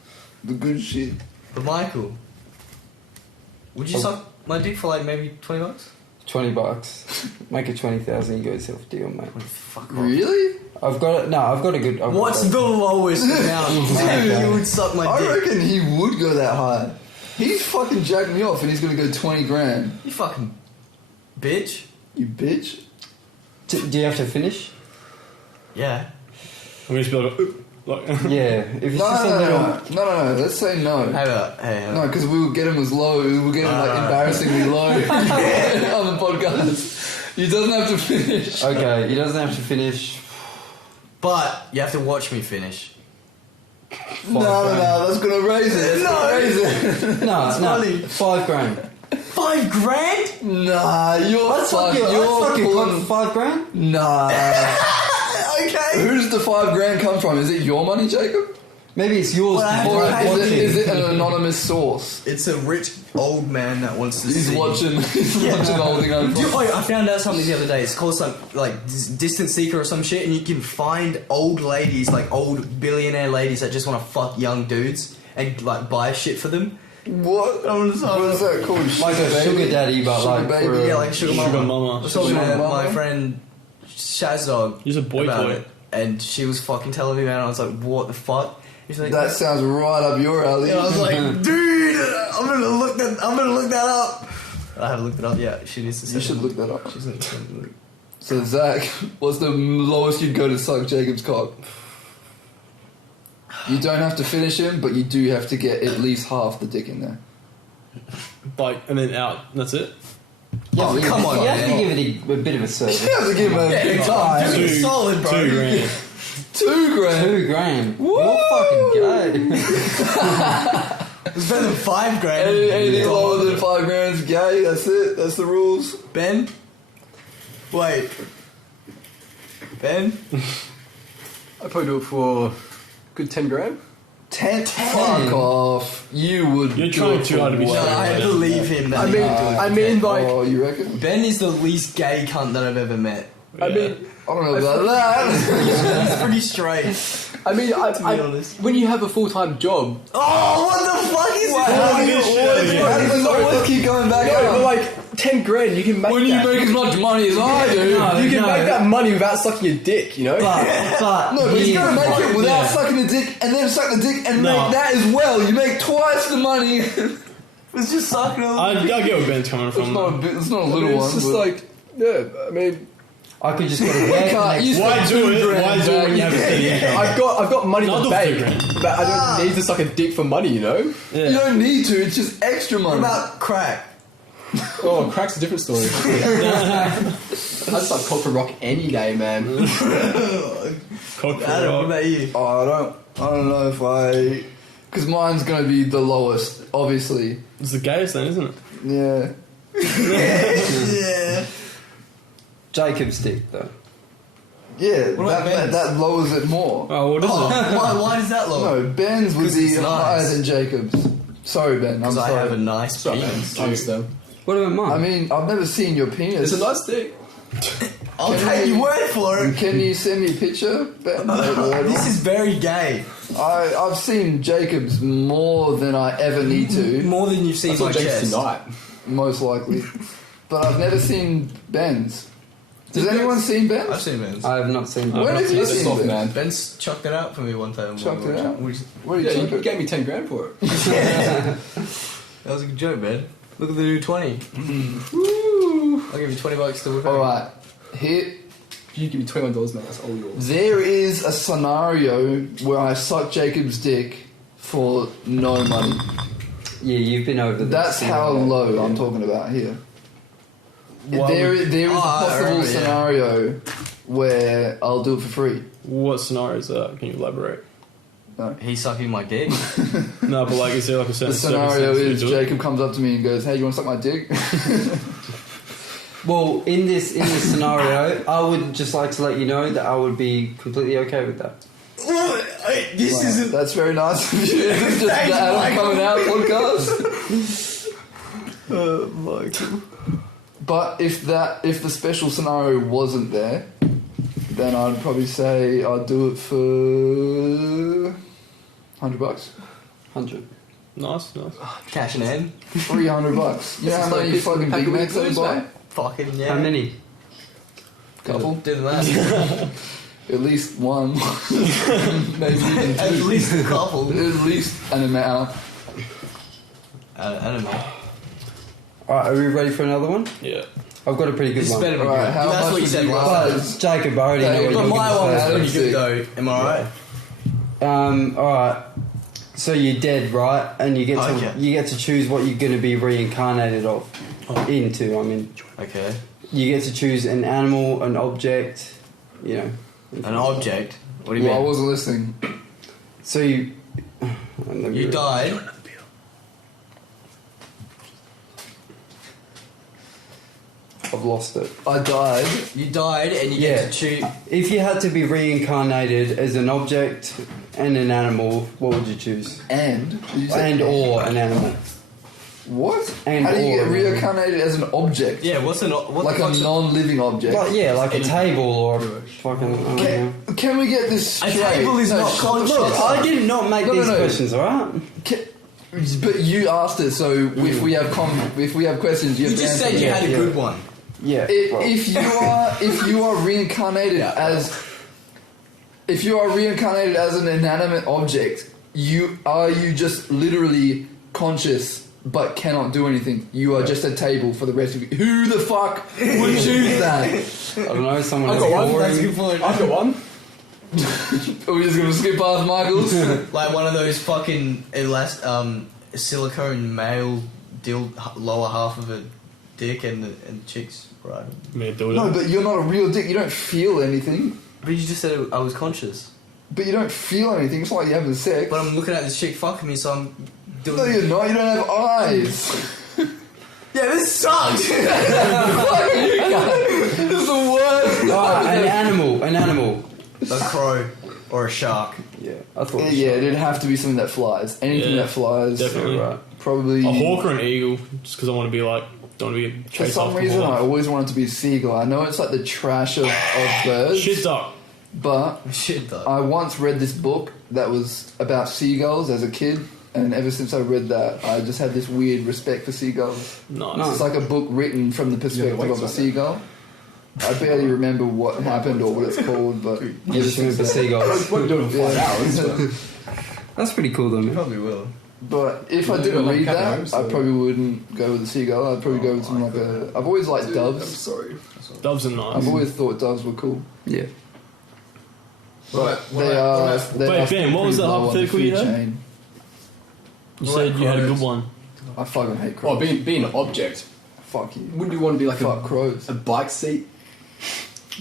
The good shit. But Michael, would you suck my dick for like maybe $20? $20. Make it 20,000. You got yourself a deal, mate. Fuck off. Really? I've got it. No, I've got a good. What's the lowest amount you would suck my I dick? reckon he would go that high. He's fucking jacked me off and he's gonna go 20 grand. You fucking bitch. You bitch. Do you have to finish? Yeah. I'm going to be like, Yeah. If it's No, just a little. no. Let's say no. Hey. No, because we will get him as low. We will get him like embarrassingly low on the podcast. He doesn't have to finish. Okay, he doesn't have to finish. But you have to watch me finish. No, that's gonna raise it. No. Raise it. No, funny. $5 grand. $5,000? Nah, you're pulling. $5 grand. Nah. Okay. Who does the $5 grand come from? Is it your money, Jacob? Maybe it's yours. Well, I- Or I- is it an anonymous source? It's a rich old man that wants to He's see. watching the whole thing on. Dude, I found out something the other day. It's called some like Distant Seeker or some shit, and you can find old ladies, like old billionaire ladies that just want to fuck young dudes and like buy shit for them. What? What is that called? Like a sugar daddy, but Sugar like baby? for Yeah, like sugar mama. Sugar mama. I was talking Sugar to mama. my friend Shazdog. He's a boy about toy. it, and she was fucking telling me, man. I was like, what the fuck? He's like, That sounds right up your alley. and I was like, dude, I'm gonna look that up. I haven't looked it up yet. She needs to. You should look that up. She's like, So Zach, what's the lowest you'd go to suck Jacob's cock? You don't have to finish him, but you do have to get at least half the dick in there. Like, and then out. That's it. oh, come on, You have to man. give it a bit of a service. You have to give him a big time. Dude, it's solid, bro. $2 grand. $2 grand. $2,000. You're fucking gay. It's better than $5,000. Anything lower than $5 is gay. That's it. That's the rules. Ben? Wait. Ben? I'd probably do it for a good 10 grand. 10. Fuck off. You would. You're do trying it too for hard to be way No, straight. I believe him. That I he mean, can do it. I mean, like, Oh, you reckon? Ben is the least gay cunt that I've ever met. I mean, I don't know about that. He's pretty straight. I mean, To be honest. when you have a full-time job, Oh, what the fuck is this? Let's keep going back no, but up. like 10 grand, you can make When you that. make as much money as I do. No. You can make that money without sucking your dick, you know? But No, but you gotta make it without Yeah. sucking the dick and then suck the dick and No. make that as well. You make twice the money. It's just sucking a I get where Ben's coming It's from. not a bit, it's not a I mean, little one. it's just but- like, yeah, I mean, I could just go to work. Can't- you Why spend do $2 it? grand Why do it when you have a steady income? I've got money No, in the I'll do bank, $3,000. but I don't need to suck a dick for money, you know? You don't need to. It's just extra What money. about crack? Oh, crack's a different story. I'd suck cock for rock any day, man. Cock for Adam, what rock. about you? Oh, I don't know if I, because mine's gonna be the lowest, obviously. It's the gayest then, isn't it? Yeah. Yeah. Jacob's dick though. Yeah, What about Ben's? that lowers it more. Oh, what is Oh, it? why is that low? No, Ben's would 'Cause be it's nice. higher than Jacob's. Sorry, Ben. I'm Because I sorry. have a nice Sorry, man. penis. I understand. What about mine? I mean, I've never seen your penis. It's a nice dick. I'll take your word for it. Can you send me a picture, Ben? This is very gay. I've seen Jacob's more than I ever need to, More than you've seen I saw my James chest. tonight. most likely. But I've never seen Ben's. Has anyone seen Ben's? I've seen Ben's. I have not seen. When have you That's seen soft, Ben's? man. Ben's chucked it out for me one time. Chucked it out? Which- Where did Yeah, you you chuck it? gave me 10 grand for it. That was a good joke, Ben. Look at the new 20. I'll give you $20 to whip out. Alright, here. If you give me $21 now, that's all yours. There is a scenario where I suck Jacob's dick for no money. Yeah, you've been over this. That's how low I'm talking about here. Why There would- is a Oh, I possible remember, yeah. scenario where I'll do it for free. What scenario is that? Can you elaborate? He's sucking my dick. No, but like, is there like a certain The scenario circumstance is you do it? Jacob comes up to me and goes, "Hey, you want to suck my dick?" Well, in this scenario, I would just like to let you know that I would be completely okay with that. This Wow, isn't. that's very nice of you. Is this just Thanks, the Adam Michael. coming out podcast. Michael. But if the special scenario wasn't there, then I'd probably say I'd do it for $100, 100. Nice. Cash in hand. $300. You know how It's like many this fucking pack Big of Macs I blues, buy? mate. Fucking yeah. How many? Couple. Do that. At least one. Maybe even two. At least a couple. At least an amount. I don't know. Alright, are we ready for another one? Yeah. I've got a pretty good This one. better be Alright, good. how That's much what you would said you last guys- time. Jacob, I already Yeah, know what But you're my going one to was say. pretty sick. good though. Am I right? Alright. So you're dead, right? And you get Okay. to choose what you're going to be reincarnated into. I mean, Okay. you get to choose an animal, an object, you know. An object. What do you Well, I mean? wasn't listening. So you. You died. I've lost it. I died. You died, and you Yeah. get to choose. If you had to be reincarnated as an object, and an animal, what would you choose? And? Did you say And or an animal. What? And How do you or get an animal. reincarnated as an object? Yeah, what's Like a non-living object. Like, yeah, like a table or fucking. I don't know. Can we get this straight? table is not conscious. Look, I did not make No, no, these no. questions, alright? But you asked it, so if we have questions, you have You to just answer said you them. had a good one. Yeah. If you are reincarnated as an inanimate object, you just literally conscious but cannot do anything. You are just a table for the rest of you. Who the fuck would choose that? I don't know, someone I've has got one. boring- That's a good point. I've got one. Are we just gonna skip past Michael's? Like one of those fucking silicone male lower half of a dick and chicks, right? Me do it. No, but you're not a real dick. You don't feel anything. But you just said I was conscious. But you don't feel anything. It's not like you're having sex. But I'm looking at this chick fucking me, so I'm doing. No, you're not. You don't have eyes. Yeah, this sucks. This is the worst. An animal. A crow or a shark. Yeah, I thought. Yeah, it'd have to be something that flies. Anything Yeah, that flies. definitely. Right. Probably. A hawk or an eagle, just because I want to be like, don't want to be For chased some after reason, I more. always wanted to be a seagull. I know it's like the trash of birds. Shit duck. But Shit, though. I once read this book that was about seagulls as a kid. And ever since I read that, I just had this weird respect for seagulls. Nice. It's like a book written from the perspective wait, of a sorry. seagull. I barely remember what happened or what it's called, but You just remember seagulls. What are we doing for 5 hours? That's pretty cool, though, You man. probably will. But if I Yeah, didn't like read cat that, homes, I so- probably wouldn't go with the seagull. I'd probably go with something like a. I've always liked Dude, I'm doves. sorry. Doves are nice. I've always thought doves were cool. Yeah. But they are. They Wait, are Ben, what was pretty the low on hypothetical food you had? chain. You said you had a good one. I fucking hate Oh, crows. being an object. Fuck you. Wouldn't you want to be like Fuck crows. a bike seat?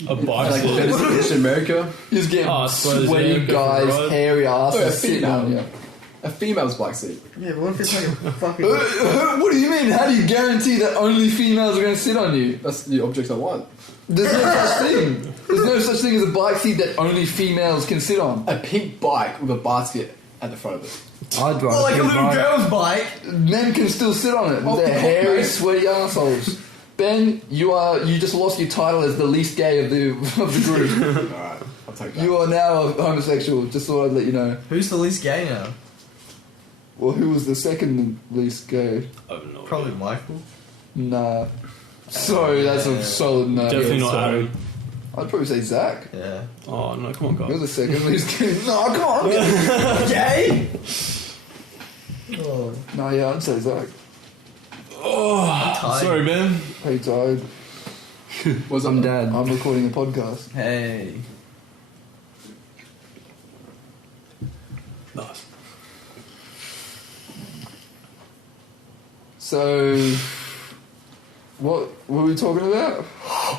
A Like bicycle. Venice in America? You just get Oh, I suppose, sweaty yeah, go for a guys, ride. hairy Oh, a asses sitting on female. you. A female's bike seat. Yeah, but what if it's like a fucking. What do you mean? How do you guarantee that only females are going to sit on you? That's the object I want. There's no such thing. There's no such thing as a bike seat that only females can sit on. A pink bike with a basket at the front of it. I'd rather Like a pink little bike. girl's bike. Men can still sit on it. Oh, They're cool, hairy, mate. sweaty assholes. Ben, you just lost your title as the least gay of the group. Alright, I'll take that. You are now a homosexual. Just thought I'd let you know. Who's the least gay now? Well, who was the second least gay? I have no Probably idea. Michael. Nah. Sorry, that's a solid no. Definitely not Sorry. Adam. I'd probably say Zach. Yeah. Oh, no, come on, You're guys. the second least gay. No, come on. Gay? Oh, No, yeah, I'd say Zach. tired. Sorry, Ben. Hey, tired. What's I'm up, dad. I'm recording a podcast. Hey. Nice. So, what were we talking about?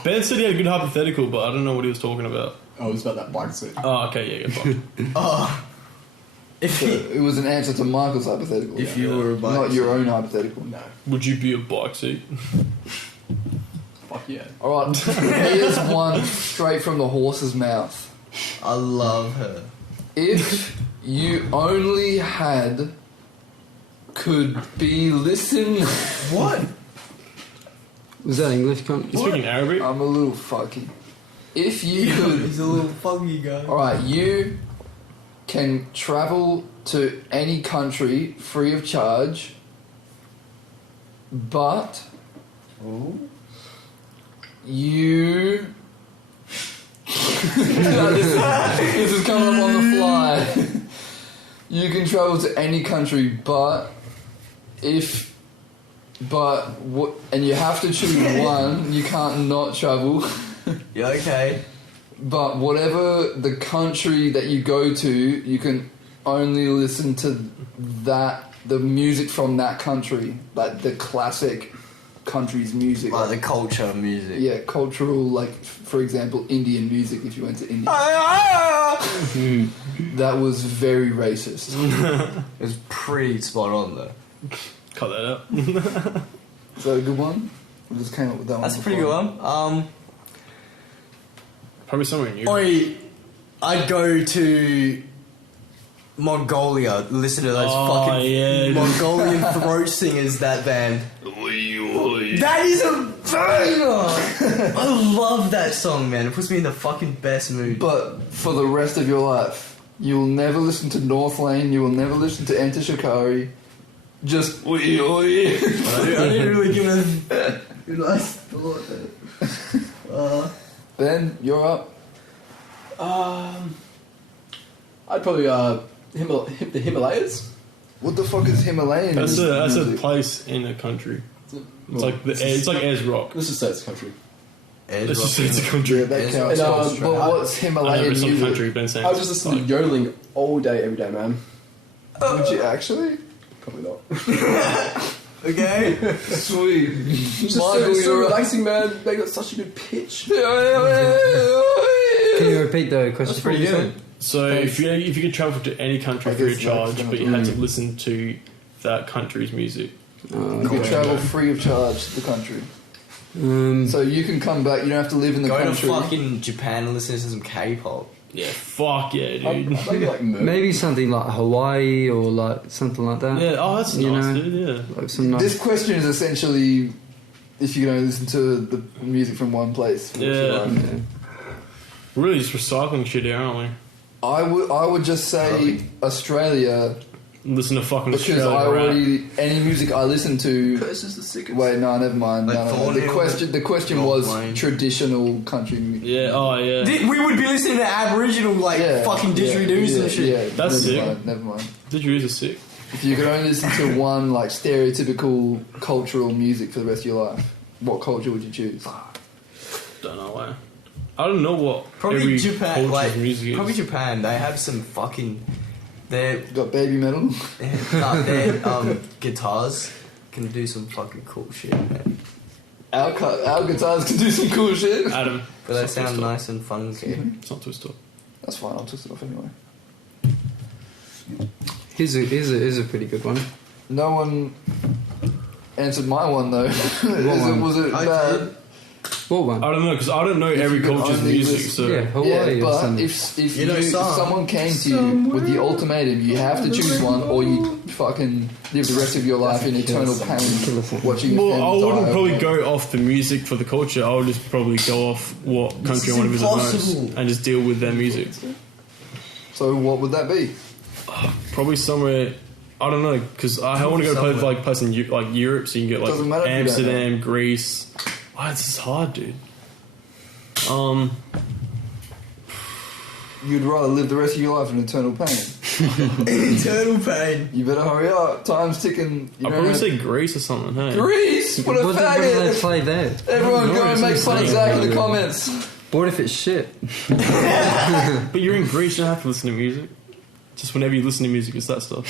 Ben said he had a good hypothetical, but I don't know what he was talking about. Oh, it's about that bike seat. Oh, okay, yeah, fine. Oh. If So you, it was an answer to Michael's hypothetical. if you were a bike. Not your own hypothetical. No. Would you be a bike seat? Fuck yeah. Alright, here's one straight from the horse's mouth. I love her. If you only had could be listen. What? Was that English? Cunt? You speaking Arabic? I'm a little fucky. If you could, He's a little foggy guy. alright, you can travel to any country free of charge, but you. this is coming up on the fly. You can travel to any country, but and you have to choose one. You can't not travel. Yeah, okay. But whatever the country that you go to, you can only listen to the music from that country, like the classic country's music. Like the culture music. Yeah, cultural, like, for example, Indian music, if you went to India. That was very racist. It was pretty spot on though. Cut that out. Is that a good one? I just came up with that one. That's a pretty good before. one. Probably somewhere in Europe. Oi, I'd go to Mongolia. Listen to those Oh, fucking yeah. Mongolian throat singers. That band. That is a banger. I love that song, man. It puts me in the fucking best mood. But for the rest of your life, you will never listen to North Lane. You will never listen to Enter Shikari. Just I didn't really give a nice thought there. Ben, you're up. I'd probably the Himalayas. What the fuck is Himalayan? That's a music? place in a country. It's Well, like it's like Ayers Rock. Let's just say it's a country. Let's just say it's a Yeah, country. that It's counts. like- But what's I know Himalayan it's some music? country, but I'm saying I was just listening to yodeling all day, every day, man. Would you actually? Probably not. Okay. Sweet. It's just Michael, so you're up. relaxing, man. They got such a good pitch. Can you repeat the question? That's pretty for me, good. So if you could travel to any country I free guess of that's charge, but you had to listen to that country's music. You can travel free of charge to the country. So you can come back, you don't have to live in the Go to country. fucking Japan and listen to some K-pop. Yeah, fuck yeah, I'm dude. maybe like Maybe something like Hawaii or like something like that. Yeah, oh that's You nice, know. dude. Yeah. Like some nice. This question is essentially if you can only listen to the music from one place. for the rest of your Yeah. life. Yeah. We're really just recycling shit here, aren't we? I would just say Australia Listen to fucking because Australia I rap. already any music I listen to. This is the sickest. Wait, no, never mind. Like No. The Thornhill, question Rock was Lane. traditional country music. Yeah, oh yeah. We would be listening to Aboriginal fucking didgeridoos and shit. Yeah, That's never sick. mind, never mind. Didgeridoos are sick. If you could only listen to one like stereotypical cultural music for the rest of your life, what culture would you choose? Don't know why. I don't know what Probably every Japan. culture's Like music is. probably Japan. They have some fucking. Their Got baby metal. their guitars can do some fucking cool shit, man. Our guitars can do some cool shit. Adam. But they it's not sound Twist nice and funky. It's not Twist Up. That's fine. I'll twist it off anyway. Here's a pretty good one. No one answered my one though. one? Was it I bad? did. What one? I don't know because I don't know every you could culture's only music. listen- So Yeah, Hawaii Yeah, or but something. if You know if some. someone came to you with the ultimatum, you have to choose one, or you fucking live the rest of your life in eternal pain watching your well, I family wouldn't die. probably go off the music for the culture. I would just probably go off what country I want to visit impossible. most and just deal with their music. So what would that be? Probably somewhere. I don't know because I want to go to like place in like Europe, so you can get Doesn't like matter if you don't Amsterdam, Greece. Oh, this is hard, dude. You'd rather live the rest of your life in eternal pain. Eternal pain. You better hurry up. Time's ticking. You I'd don't probably have- say Greece or something. Hey, Greece. What a What do they faggot! play there? Everyone No, go and it's make fun of insane. Zach in the comments. What if it's shit? but you're in Greece. You don't have to listen to music. Just whenever you listen to music, it's that stuff.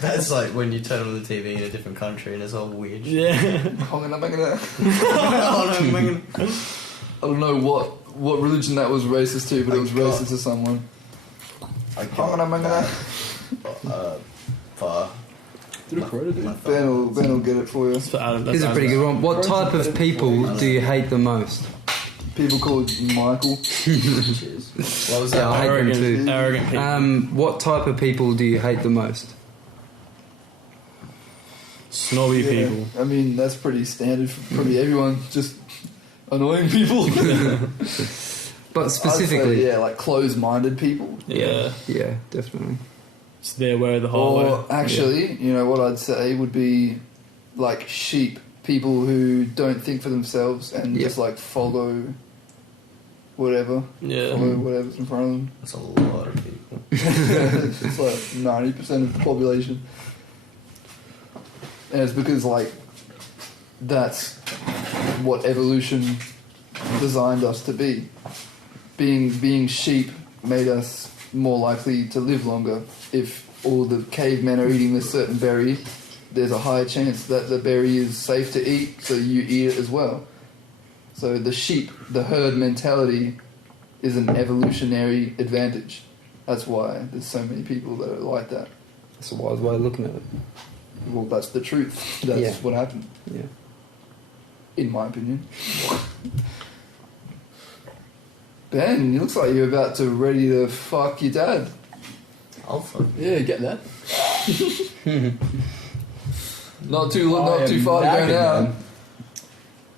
That's like when you turn on the TV in a different country and it's all weird. Yeah. I don't know what religion that was racist to, but it was racist to someone. Did a quota, dude? Ben will get it for you. That's for Adam. That's Here's a Adam. pretty good one. What type of people do you hate the most? People called Michael. Cheers. What was that? Yeah, I hate them Arrogant, too. arrogant people. What type of people do you hate the most? Snobby Yeah, people. I mean, that's pretty standard for probably everyone. Just annoying people. But I'd specifically, say, yeah, like closed-minded people. Yeah. yeah, definitely. It's their way of the highway. Or actually, you know, what I'd say would be like sheep. People who don't think for themselves and Yeah. just like follow whatever. Yeah. Follow whatever's in front of them. That's a lot of people. It's like 90% of the population. And it's because, like, that's what evolution designed us to be. Being sheep made us more likely to live longer. If all the cavemen are eating this certain berry, there's a higher chance that the berry is safe to eat, so you eat it as well. So the sheep, the herd mentality, is an evolutionary advantage. That's why there's so many people that are like that. That's a wise way of looking at it. Well, that's the truth. That's Yeah. what happened, Yeah. in my opinion. Ben, it looks like you're about to ready to fuck your dad. I'll fuck. Yeah, get that. Not too far to go now.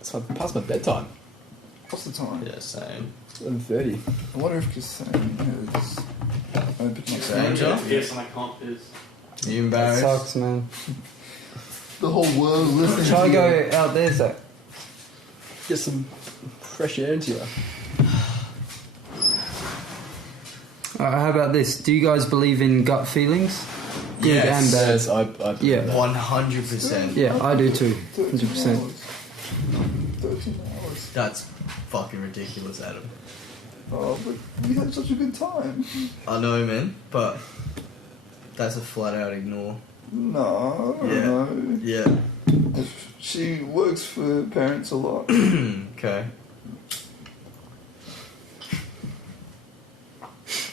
It's past my bedtime. What's the time? Yeah, same. 11:30. I wonder if Cassane has opened my Stranger? Yes, and I can't piss. Are you That embarrassed? sucks, man. The whole world listening Try to go you. out there, Zach. Get some fresh air into you. Alright, how about this? Do you guys believe in gut feelings? Good Yes. and bad. Yes, I Yeah. 100%. Yeah, I do too. 13 100%. hours. 13 hours. That's fucking ridiculous, Adam. Oh, but we had such a good time. I know, man, but that's a flat out ignore. No, I Yeah. don't know. Yeah. She works for parents a lot. Okay.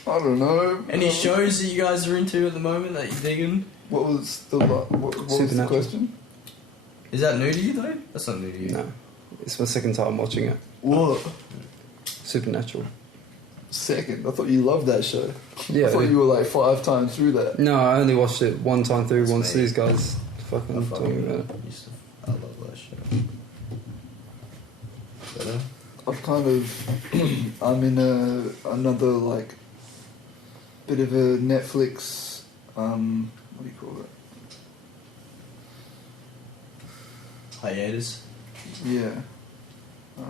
I don't know. Any shows that you guys are into at the moment that you're digging? What was what was the Supernatural. question? Is that new to you though? That's not new to you. No. It's my second time watching it. What? Supernatural. Second. I thought you loved that show. Yeah. I thought you were like 5 times through that. No, I only watched it one time through That's once me. these guys fucking told me about it. I love that show. Better? I've kind of I'm in another like bit of a Netflix what do you call it? Hiatus? Yeah. That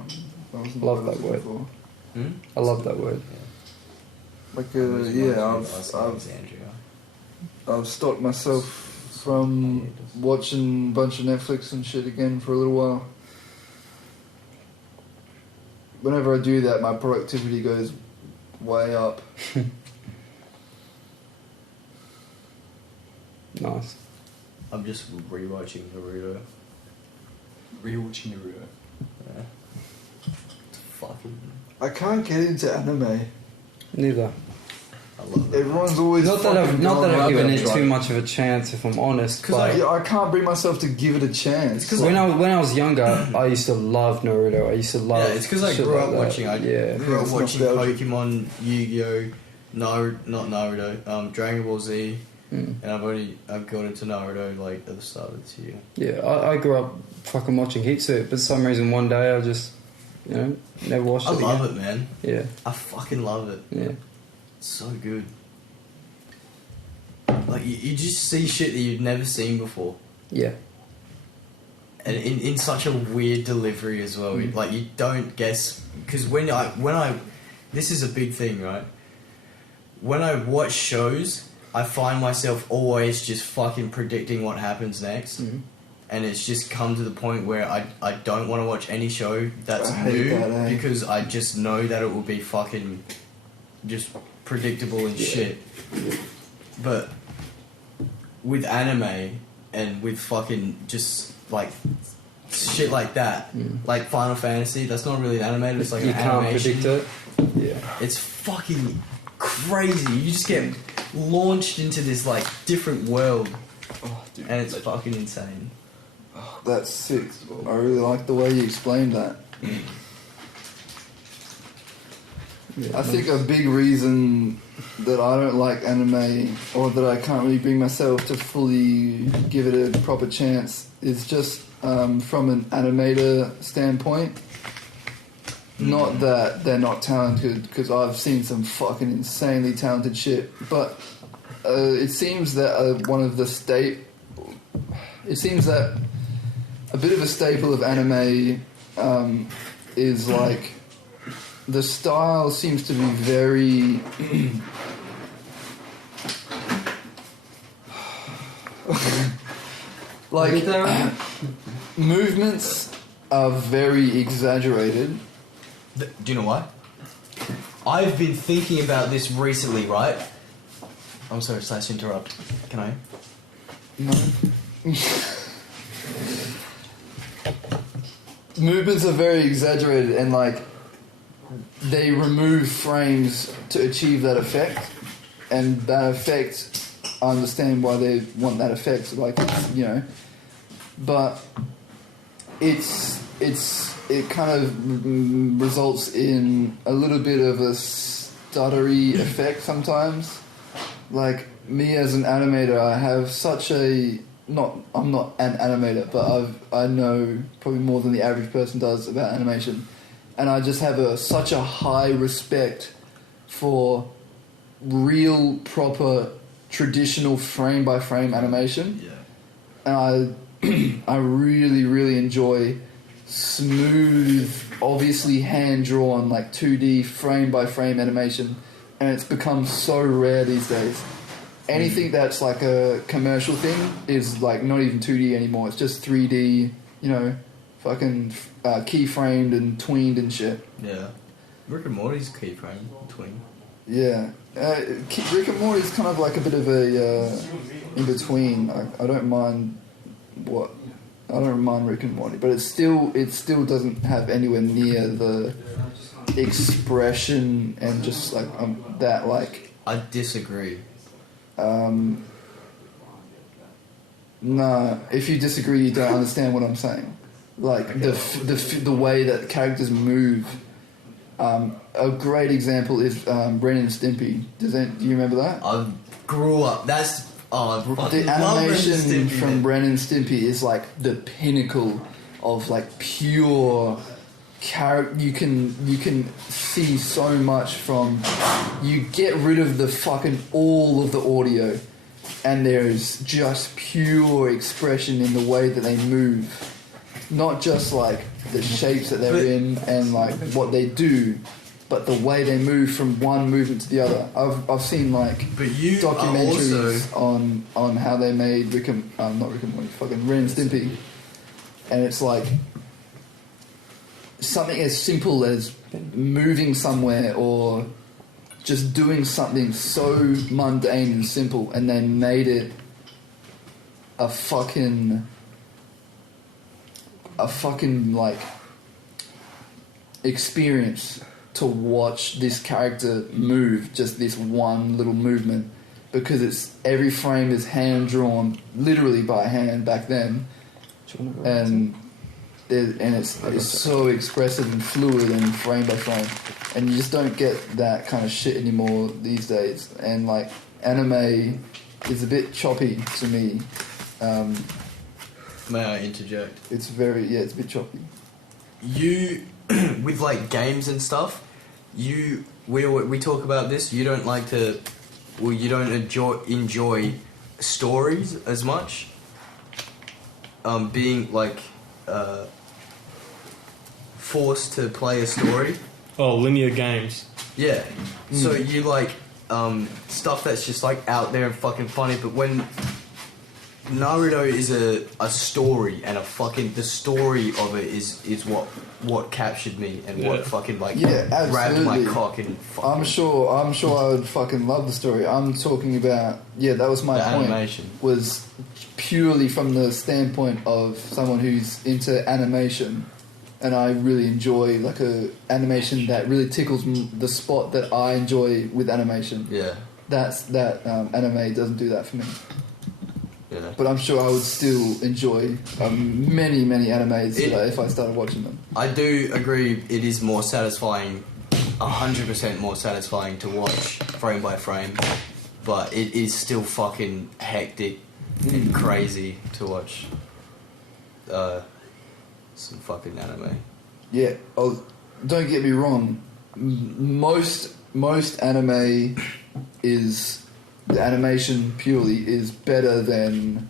wasn't Love what I was that looking word. for. Hmm? I love that word. Like I've stopped myself from watching a bunch of Netflix and shit again for a little while. Whenever I do that, my productivity goes way up. Nice. I'm just rewatching Naruto. rewatching Naruto. Yeah. It's fucking. I can't get into anime. Neither. I love it. Everyone's always Not that I've going given on it about too much of a chance, if I'm honest. Because But Yeah, I can't bring myself to give it a chance. when I was younger, I used to love Naruto. I used to love. Yeah, it's because I shit grew like up that. watching. I Yeah. grew up it's watching nostalgic. Pokemon, Yu-Gi-Oh, not Naruto, Dragon Ball Z, Mm. and I've got into Naruto like at the start of this year. Yeah, I grew up fucking watching heaps of it, but for some reason one day I just, never watched I it love again. it, man. Yeah, I fucking love it. yeah. It's so good. Like you just see shit that you've never seen before, Yeah. and in such a weird delivery as well. Like you don't guess because when I this is a big thing, right? When I watch shows, I find myself always just fucking predicting what happens next. Mhm. And it's just come to the point where I don't want to watch any show that's I hate new that, eh? because I just know that it will be fucking just predictable and shit. But with anime and with fucking just like shit like that, like Final Fantasy, that's not really animated, it's like You an can't animation. predict it. Yeah. It's fucking crazy. You just get launched into this like different world, Oh, dude, and it's fucking insane. that's sick. I really like the way you explained that. I think a big reason that I don't like anime, or that I can't really bring myself to fully give it a proper chance, is just from an animator standpoint. Not that they're not talented, because I've seen some fucking insanely talented shit, but it seems that it seems that a bit of a staple of anime is like the style seems to be very like movements are very exaggerated. Do you know what? I've been thinking about this recently, right? I'm sorry, / interrupt. Can I? No. Movements are very exaggerated, and like they remove frames to achieve that effect, and that effect, I understand why they want that effect, like but it kind of results in a little bit of a stuttery effect sometimes. like me as an animator, I have such a I'm not an animator, but I know probably more than the average person does about animation, and I just have such a high respect for real, proper, traditional frame by frame animation. And I really, really enjoy smooth, obviously hand drawn, like 2D frame by frame animation, and it's become so rare these days. Anything that's like a commercial thing is like not even 2D anymore. It's just 3D, you know, fucking keyframed and tweened and shit. Yeah. Rick and Morty's keyframe, tween. Yeah. Rick and Morty's kind of like a bit of a in between. I don't mind Rick and Morty, but it still doesn't have anywhere near the expression and just like that like. I disagree. No, if you disagree, you don't understand what I'm saying. Like the way that characters move. A great example is Ren and Stimpy. Do you remember that? I grew up. That's the animation from Ren and Stimpy is like the pinnacle of like pure character. You can see so much from. You get rid of the fucking all of the audio, and there's just pure expression in the way that they move. Not just like the shapes that they're in and like what they do, but the way they move from one movement to the other. I've seen like documentaries on how they made not Rick and Morty, fucking Ren and Stimpy, and it's like something as simple as moving somewhere or just doing something so mundane and simple, and they made it a fucking like experience to watch this character move, just this one little movement, because every frame is hand drawn, literally by hand back then, and it's so expressive and fluid and frame by frame, and you just don't get that kind of shit anymore these days. And like anime is a bit choppy to me. May I interject? It's it's a bit choppy. You, with like games and stuff, we talk about this. You don't like to, you don't enjoy stories as much. Being like forced to play a story. Oh, linear games. Yeah. So you like stuff that's just like out there and fucking funny, but when Naruto is a story, and the story of it is what captured me and what fucking like grabbed my cock and fucking. I'm sure I would fucking love the story. I'm talking about that was my point. Animation was purely from the standpoint of someone who's into animation, and I really enjoy like a animation that really tickles the spot that I enjoy with animation. Yeah, anime doesn't do that for me. Yeah. But I'm sure I would still enjoy many animes if I started watching them. I do agree. It is more satisfying, 100% more satisfying to watch frame by frame, but it is still fucking hectic and crazy to watch some fucking anime. Yeah. Oh, don't get me wrong. Most anime is. The animation purely is better than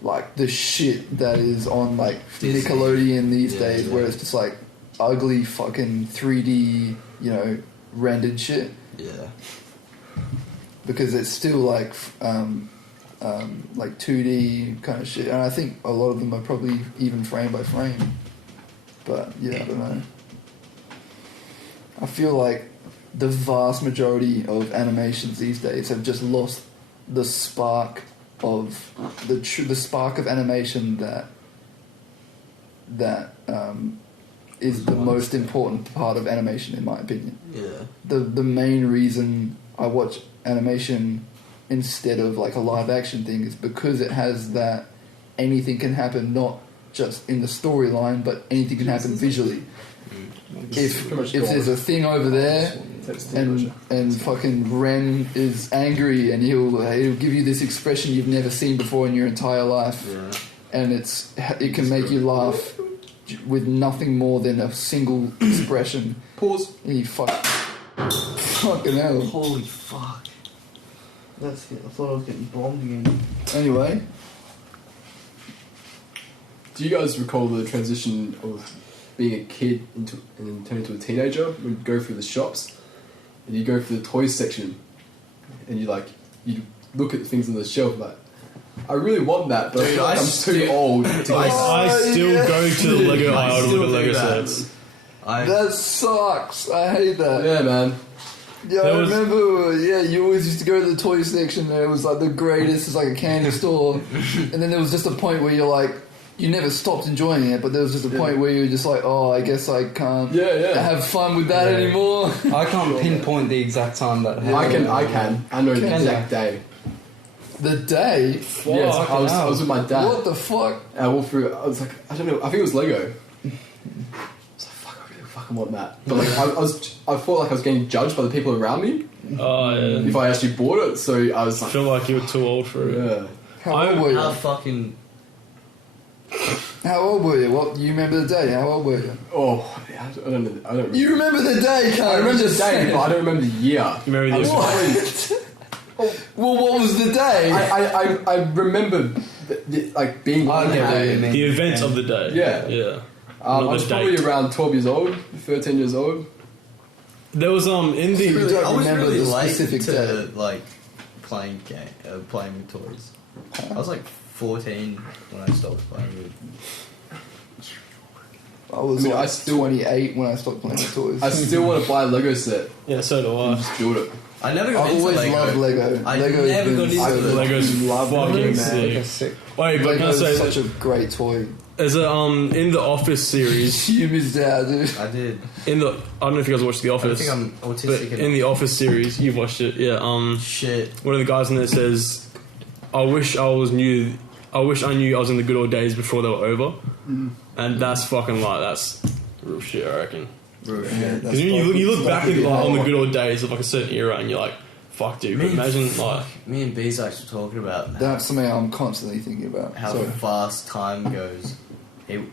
like the shit that is on like Disney. Nickelodeon these days, where it's just like ugly fucking 3D, rendered shit. Yeah. Because it's still like 2D kind of shit, and I think a lot of them are probably even frame by frame. But I don't know. I feel like the vast majority of animations these days have just lost the spark of the spark of animation that is the most important part of animation, in my opinion. Yeah. The main reason I watch animation instead of like a live action thing is because it has that anything can happen, not just in the storyline, but anything can happen visually. If there's a thing over there and fucking Ren is angry, and he'll give you this expression you've never seen before in your entire life, and it can make you laugh with nothing more than a single expression. Pause. And you fucking hell. Holy fuck. I thought I was getting bombed again. Anyway, Do you guys recall the transition of being a kid and then turning into a teenager? When you go through the shops and you go through the toys section and you look at the things on the shelf like, I really want that, but I feel like I'm too old to get it. I still go to the Lego aisle to still look at Lego do that. sets. that sucks. I hate that. Yeah, man. Yeah, I remember, you always used to go to the toy section and it was like the greatest, it's like a candy store. And then there was just a point where you're like, you never stopped enjoying it, but there was just a point where you were just like, oh, I guess I can't have fun with that anymore. I can't pinpoint the exact time that happened. I can. I know the exact day. The day? Yes, I was with my dad. What the fuck? And I walked through, I was like, I don't know, I think it was Lego. I was like, fuck, I really fucking want that. But like, I felt like I was getting judged by the people around me Oh, yeah. if I actually bought it, so I was I like, feel like you were too old for it. yeah. How old were you? How fucking... How old were you? What? You remember the day? How old were you? Oh, yeah, I don't remember. You remember the day, cunt. I remember the day, but I don't remember the year. You remember the What? Well, what was the day? I remember like being I get what you mean. the events of the day. Yeah. Yeah. I Not was the probably date. around 12 years old, 13 years old. There was in the You don't I was remember really the late specific to day. like playing with toys. I was like 14 when I stopped playing with. I was I mean, like I still- 28 when I stopped playing with toys. I still want to buy a Lego set yeah, so do and I. just build it. I never got I've into always Lego. loved Lego. I Lego's never been got into so it. good. Lego's Love fucking Lego, man. sick. That's sick. Wait, but can I Lego's say such a great toy. there's a in the Office series You missed out, dude. I did. I don't know if you guys watched The I Office. think I'm But autistic in enough. the Office series, you've watched it, yeah. Shit. One of the guys in there says, I wish I knew I was in the good old days before they were over. And that's fucking that's real shit, I reckon. Because you look back on the good old days of like a certain era and you're like, fuck dude, but imagine Me and Bezak were talking about That's something I'm constantly thinking about. how Sorry. fast time goes. Who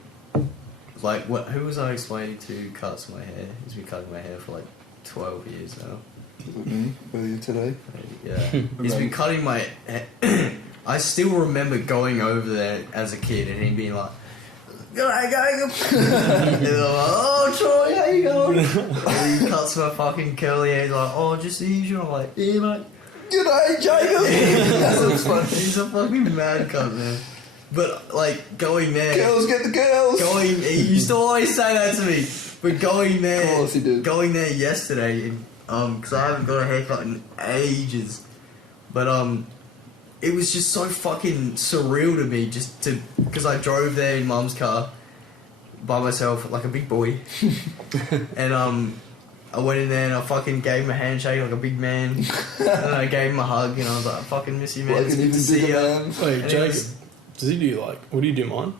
was I explaining to cuts my hair? He's been cutting my hair for like 12 years now. Was it me earlier today? Yeah. He's been cutting my hair. I still remember going over there as a kid and him being like, "G'day, go." And I'm like, "Oh, Troy, how you going?" And he cuts my fucking curly hair. He's like, "Oh, just the usual." I'm like, "Yeah, mate." G'day, Jacob! That's funny. He's a fucking mad cunt, man. But like going there, Girls get the girls! he used to always say that to me. But going there, Of course he did. going there yesterday, because I haven't got a haircut in ages. But it was just so fucking surreal to me, because I drove there in Mum's car by myself like a big boy, and I went in there and I fucking gave him a handshake like a big man, and I gave him a hug, and I was like, "I fucking miss you, man. Like It's an good even to see bigger you." man. Wait, And it Jacob, was- does he do what do you do mine?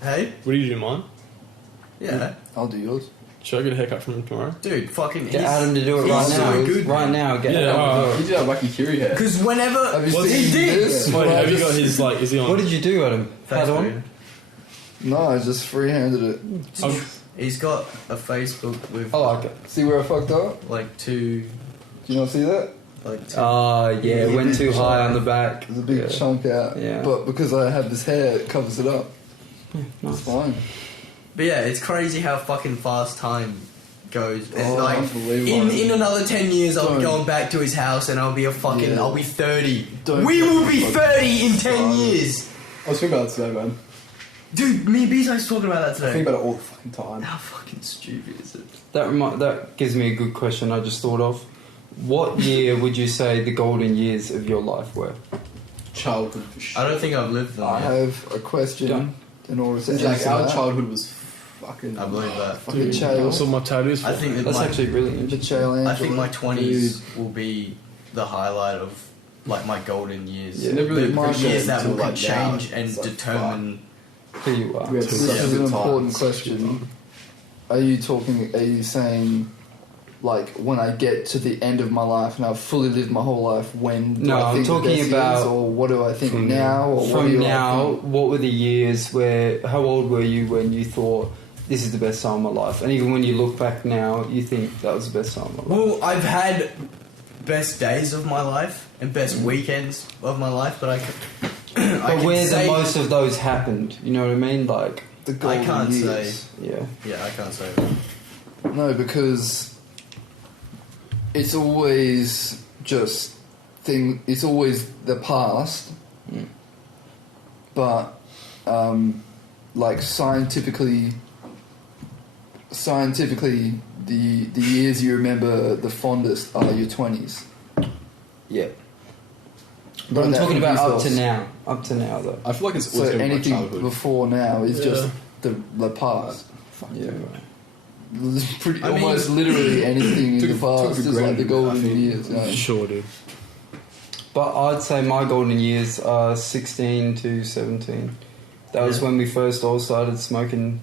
Hey, What do you do mine? yeah, I'll do yours. Should I get a haircut from him tomorrow? dude, fucking Get Adam to do it he's right so now. good, Right man. now, get Yeah, Adam to He do it. did that wacky Kiri hair. Because whenever Have you he seen did, this? Wait, Well, I have you just- got his is he on? What did you do, Adam? Hat on? No, I just free-handed it. he's got a Facebook with I like it. See where I fucked up? like two, Do you not see that? like two. Oh, yeah, Yeah, went big too high chunk. on the back. There's a big Yeah. chunk out. Yeah. But because I have this hair, it covers it up. It's Nice. fine. But yeah, it's crazy how fucking fast time goes. And Oh, like unbelievable. in another 10 years, I'll be Don't. going back to his house and I'll be Yeah. I'll be 30. Don't We get will be fucking 30 in 10 started. years. I was thinking about it today, man. Dude, me and Bezos talking about that I today. think about it all the fucking time. How fucking stupid is it? That gives me a good question I just thought of. What year would you say the golden years of your life were? Childhood for sure. I don't think I've lived them I yet. have a question Done. in order to Like, answer our that. childhood was fucking... I believe that. Fucking Dude, child. also my tattoos. I think that That's actually really The interesting. child I think my 20s Dude. will be the highlight of like my golden years. Yeah, never really the appreciated years it that until, will like, now. change and It's like, determine. Who you are. We had This such is good an important times. question. Are you saying like when I get to the end of my life and I've fully lived my whole life, when do No, I I'm think the talking best about years, or what do I think from now, or what From do now, I think? what were the years where? How old were you when you thought this is the best time of my life? And even when you look back now, you think that was the best time of my life. Well, I've had best days of my life and best weekends of my life, but I But where the most of those happened, you know what I mean? Like, The I golden can't years. say. yeah. Yeah, I can't say that. No, because it's always just it's always the past, but like scientifically, the years you remember the fondest are your 20s. Yeah. But I'm that talking about up to ethos. now. Up to now, though. I feel like it's So always going to be my anything childhood. before now is Yeah. just the past. Yeah. Pretty, I mean- almost literally anything in Took- the past took for is like the granted, golden I think. years. No. Sure, dude. But I'd say my golden years are 16 to 17. That was Yeah. when we first all started smoking,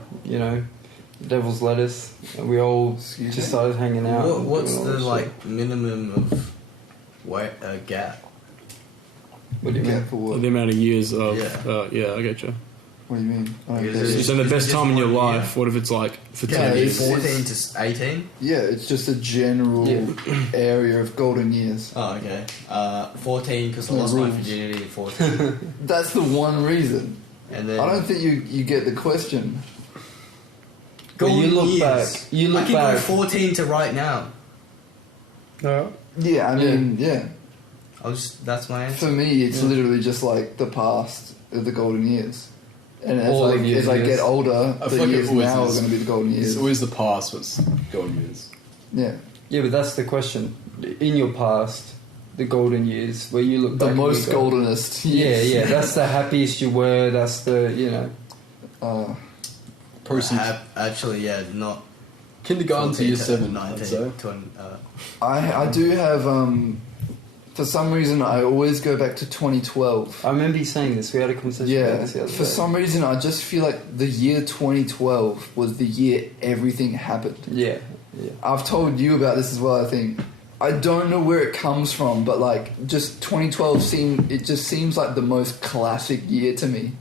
devil's lettuce. And we all Excuse just me? started hanging out. and What's doing all the that shit. minimum of gap? What do you Yeah, mean? for what? The amount of years of Yeah. I get you. What do you mean? I don't Yeah, get it's it. just- So the best just time in your 1 year. life. What if it's like for Yeah, 10 it's- years? 14 to 18? Yeah, it's just a general Yeah. area of golden years. Oh, okay. 14 because I No lost my rules. virginity at 14. That's the one reason. And then I don't think you get the question. But you golden look years. back- you look I can back- go 14 to right now. No. Yeah, I mean, yeah. That's my answer. For me, it's Yeah. literally just like the past of the golden years. And All of your as I years. get older, I the feel like it years always now are is. going to be the golden years. It's always the past what's golden years. Yeah. Yeah, but that's the question. In your past, the golden years, where you look The back and most you go, goldenest Yeah, years. yeah, that's the happiest you were. That's the. Proceeds. Actually, yeah, not Kindergarten to 14 year 7, 19 I'd say. 20, I do have, for some reason, I always go back to 2012. I remember you saying this. We had a conversation about Yeah, this the other for day. some reason, I just feel like the year 2012 was the year everything happened. Yeah, yeah. I've told you about this as well, I think. I don't know where it comes from, but like, just 2012 just seems like the most classic year to me.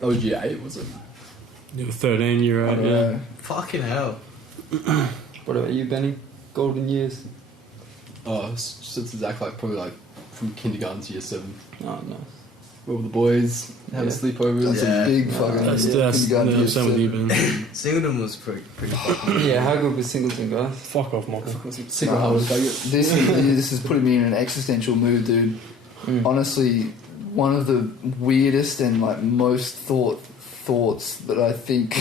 That was year 8, was it? You were 13, you're I right, don't yeah. know. fucking hell. What about you, Benny? Golden years? Oh, it's exactly like probably like from kindergarten to year 7. Oh, no. Where were the boys having Yeah. sleepovers? That's Yeah. a big No, fucking That's, Yeah. that's, kindergarten that's year some of you, seven. Ben. Singleton was pretty fucking. Yeah, how good was Singleton, guys? Fuck off, Michael. Secret No, Harvest faggot. This is putting me in an existential mood, dude. Mm. Honestly, one of the weirdest and like most thoughts that I think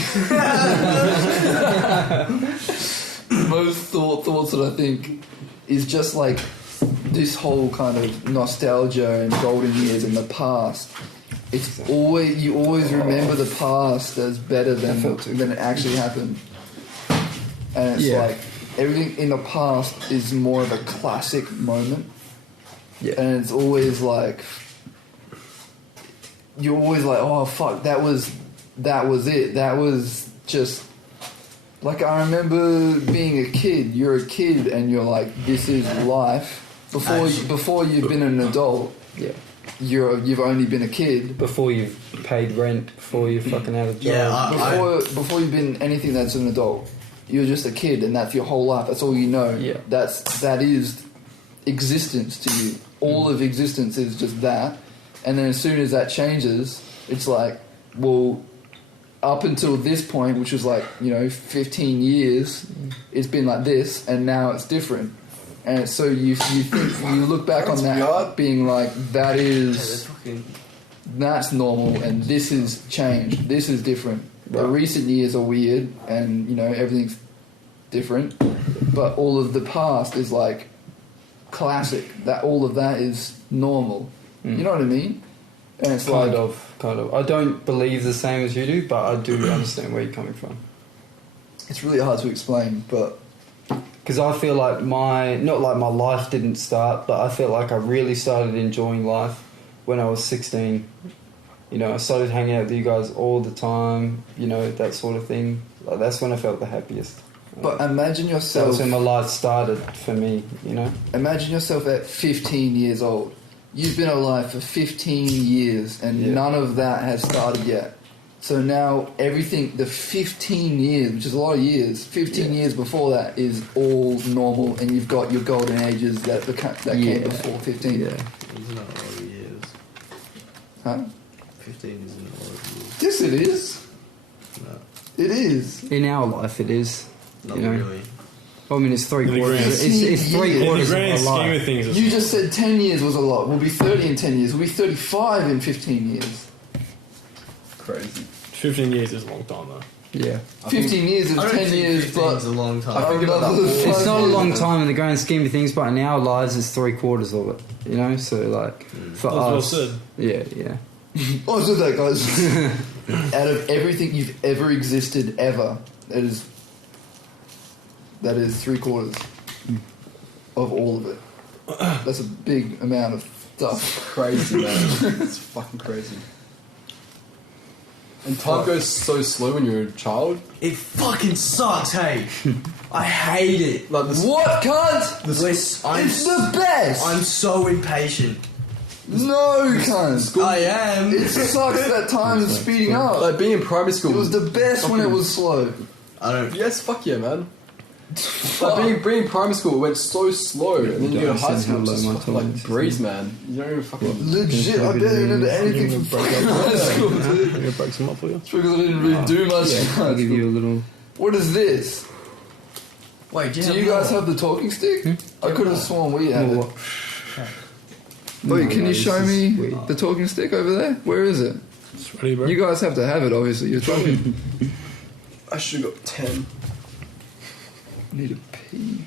thoughts that I think is just like this whole kind of nostalgia and golden years in the past. It's always you always remember the past as better than it actually happened, and it's Yeah. like everything in the past is more of a classic moment. Yeah. And it's always like you're always like, oh fuck, that was it. That was just like I remember being a kid. You're a kid and you're like, this is life. Before you've been an adult, Yeah. you've only been a kid. Before you've paid rent, before you fucking had a job. Yeah, Before you've been anything that's an adult, you're just a kid, and that's your whole life. That's all you know. Yeah. That is existence to you. All of existence is just that. And then as soon as that changes, it's like, well, up until this point, which was like 15 years, it's been like this, and now it's different. And so you look back on that being like that's normal, and this is changed. This is different. The recent years are weird, and everything's different. But all of the past is like classic. That all of that is normal. You know what I mean? And it's Kind like of. I don't believe the same as you do, but I do understand where you're coming from. it's really hard to explain, but Because I feel like not like my life didn't start, but I feel like I really started enjoying life when I was 16. I started hanging out with you guys all the time, that sort of thing. Like, that's when I felt the happiest. But imagine That yourself. was when my life started for me, you know? Imagine yourself at 15 years old. You've been alive for 15 years and Yeah. none of that has started yet. So now everything, the 15 years, which is a lot of years, 15 years before that is all normal, and you've got your golden ages that came Yeah. before 15. Yeah. It's not a lot of years. Huh? 15 isn't a lot of years. Yes, it is. No, It is. In our life, it is. not You know? really. Well, I mean, it's In the grand- three-quarters. It's In the In the three-quarters of grand my scheme life. of things, it's You just said 10 years was a lot. We'll be 30 in 10 years. We'll be 35 in 15 years. Crazy. 15 years is a long time though. Yeah. 15 years is I don't 10 think years, 15 but is a long time. I think about that another It's not a 5 long years. time in the grand scheme of things, but in our lives, it's three-quarters of it. You know? So, like, for That's well us... said. Yeah, yeah. Oh, so that, guys. Out of everything you've ever existed, ever, that is 3/4 of all of it. That's a big amount of stuff. Crazy, man. It's fucking crazy. And time goes so slow when you're a child. It fucking sucks, hey. I hate it. Like this. What, cunt? It's It's the best! I'm so impatient. No, cunt! I am. It sucks that time is speeding up. Like being in primary school. It was the best when it was slow. I don't. Yes, fuck yeah, man. Like being in primary school, it went so slow, and then you go to high school, it's just fucking like breeze, man. You don't even fucking. Legit, I barely remember anything from fucking high school, I'm dude. gonna break some up for you. It's because I didn't really do much in high I'll give you a school. little... What is this? Wait, Do you guys have the talking stick? I could have sworn we had Well, it. what? Wait, No, can no, you this show is me weird. the talking stick over there? Where is it? It's ready, bro. You guys have to have it, obviously. You're talking. I should have got 10. Need a pee.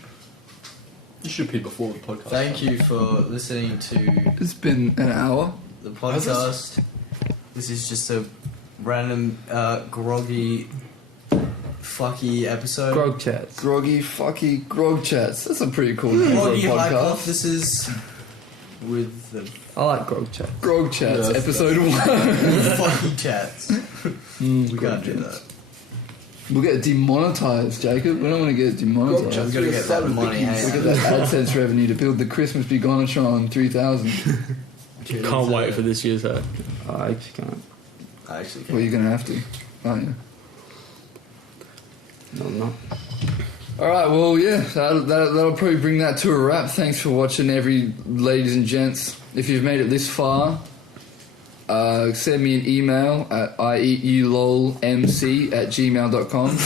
You should pee before the podcast. Thank you for listening to It's been an hour. the podcast. This is just a random, groggy, fucky episode. Grog chats. Groggy, fucky, grog chats. That's a pretty cool name for a Groggy podcast. hypothesis with the I like grog chats. Grog chats, Yeah, episode 1. fucky chats. We can't do that. We'll get demonetized, Jacob. We don't want to get demonetized. chats. We gotta get that money, hey. We get that AdSense revenue to build the Christmas Begonatron 3000. Can't wait for this year's hat. I actually can't. I actually Well, can't. you're going to have to, aren't you? No, I'm not. Alright, well, yeah, that'll probably bring that to a wrap. Thanks for watching, ladies and gents. If you've made it this far, send me an email at ieatyoulolmc@gmail.com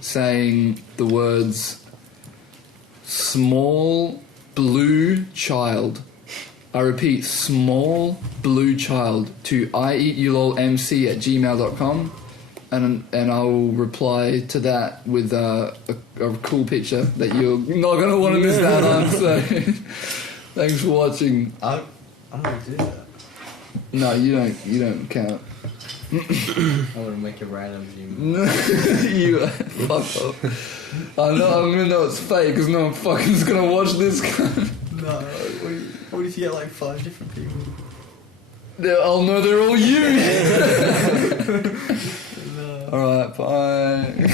saying the words small blue child. I repeat, small blue child to ieatyoulolmc@gmail.com. And I will reply to that with a cool picture that you're not going to want to miss out on. So, thanks for watching. I'm gonna do that. No, you don't count. I'm gonna make a random view. You fuck off. I'm gonna know it's fake because no one fucking's gonna watch this. No, what if you get like 5 different people? I'll know they're all you. All right, bye.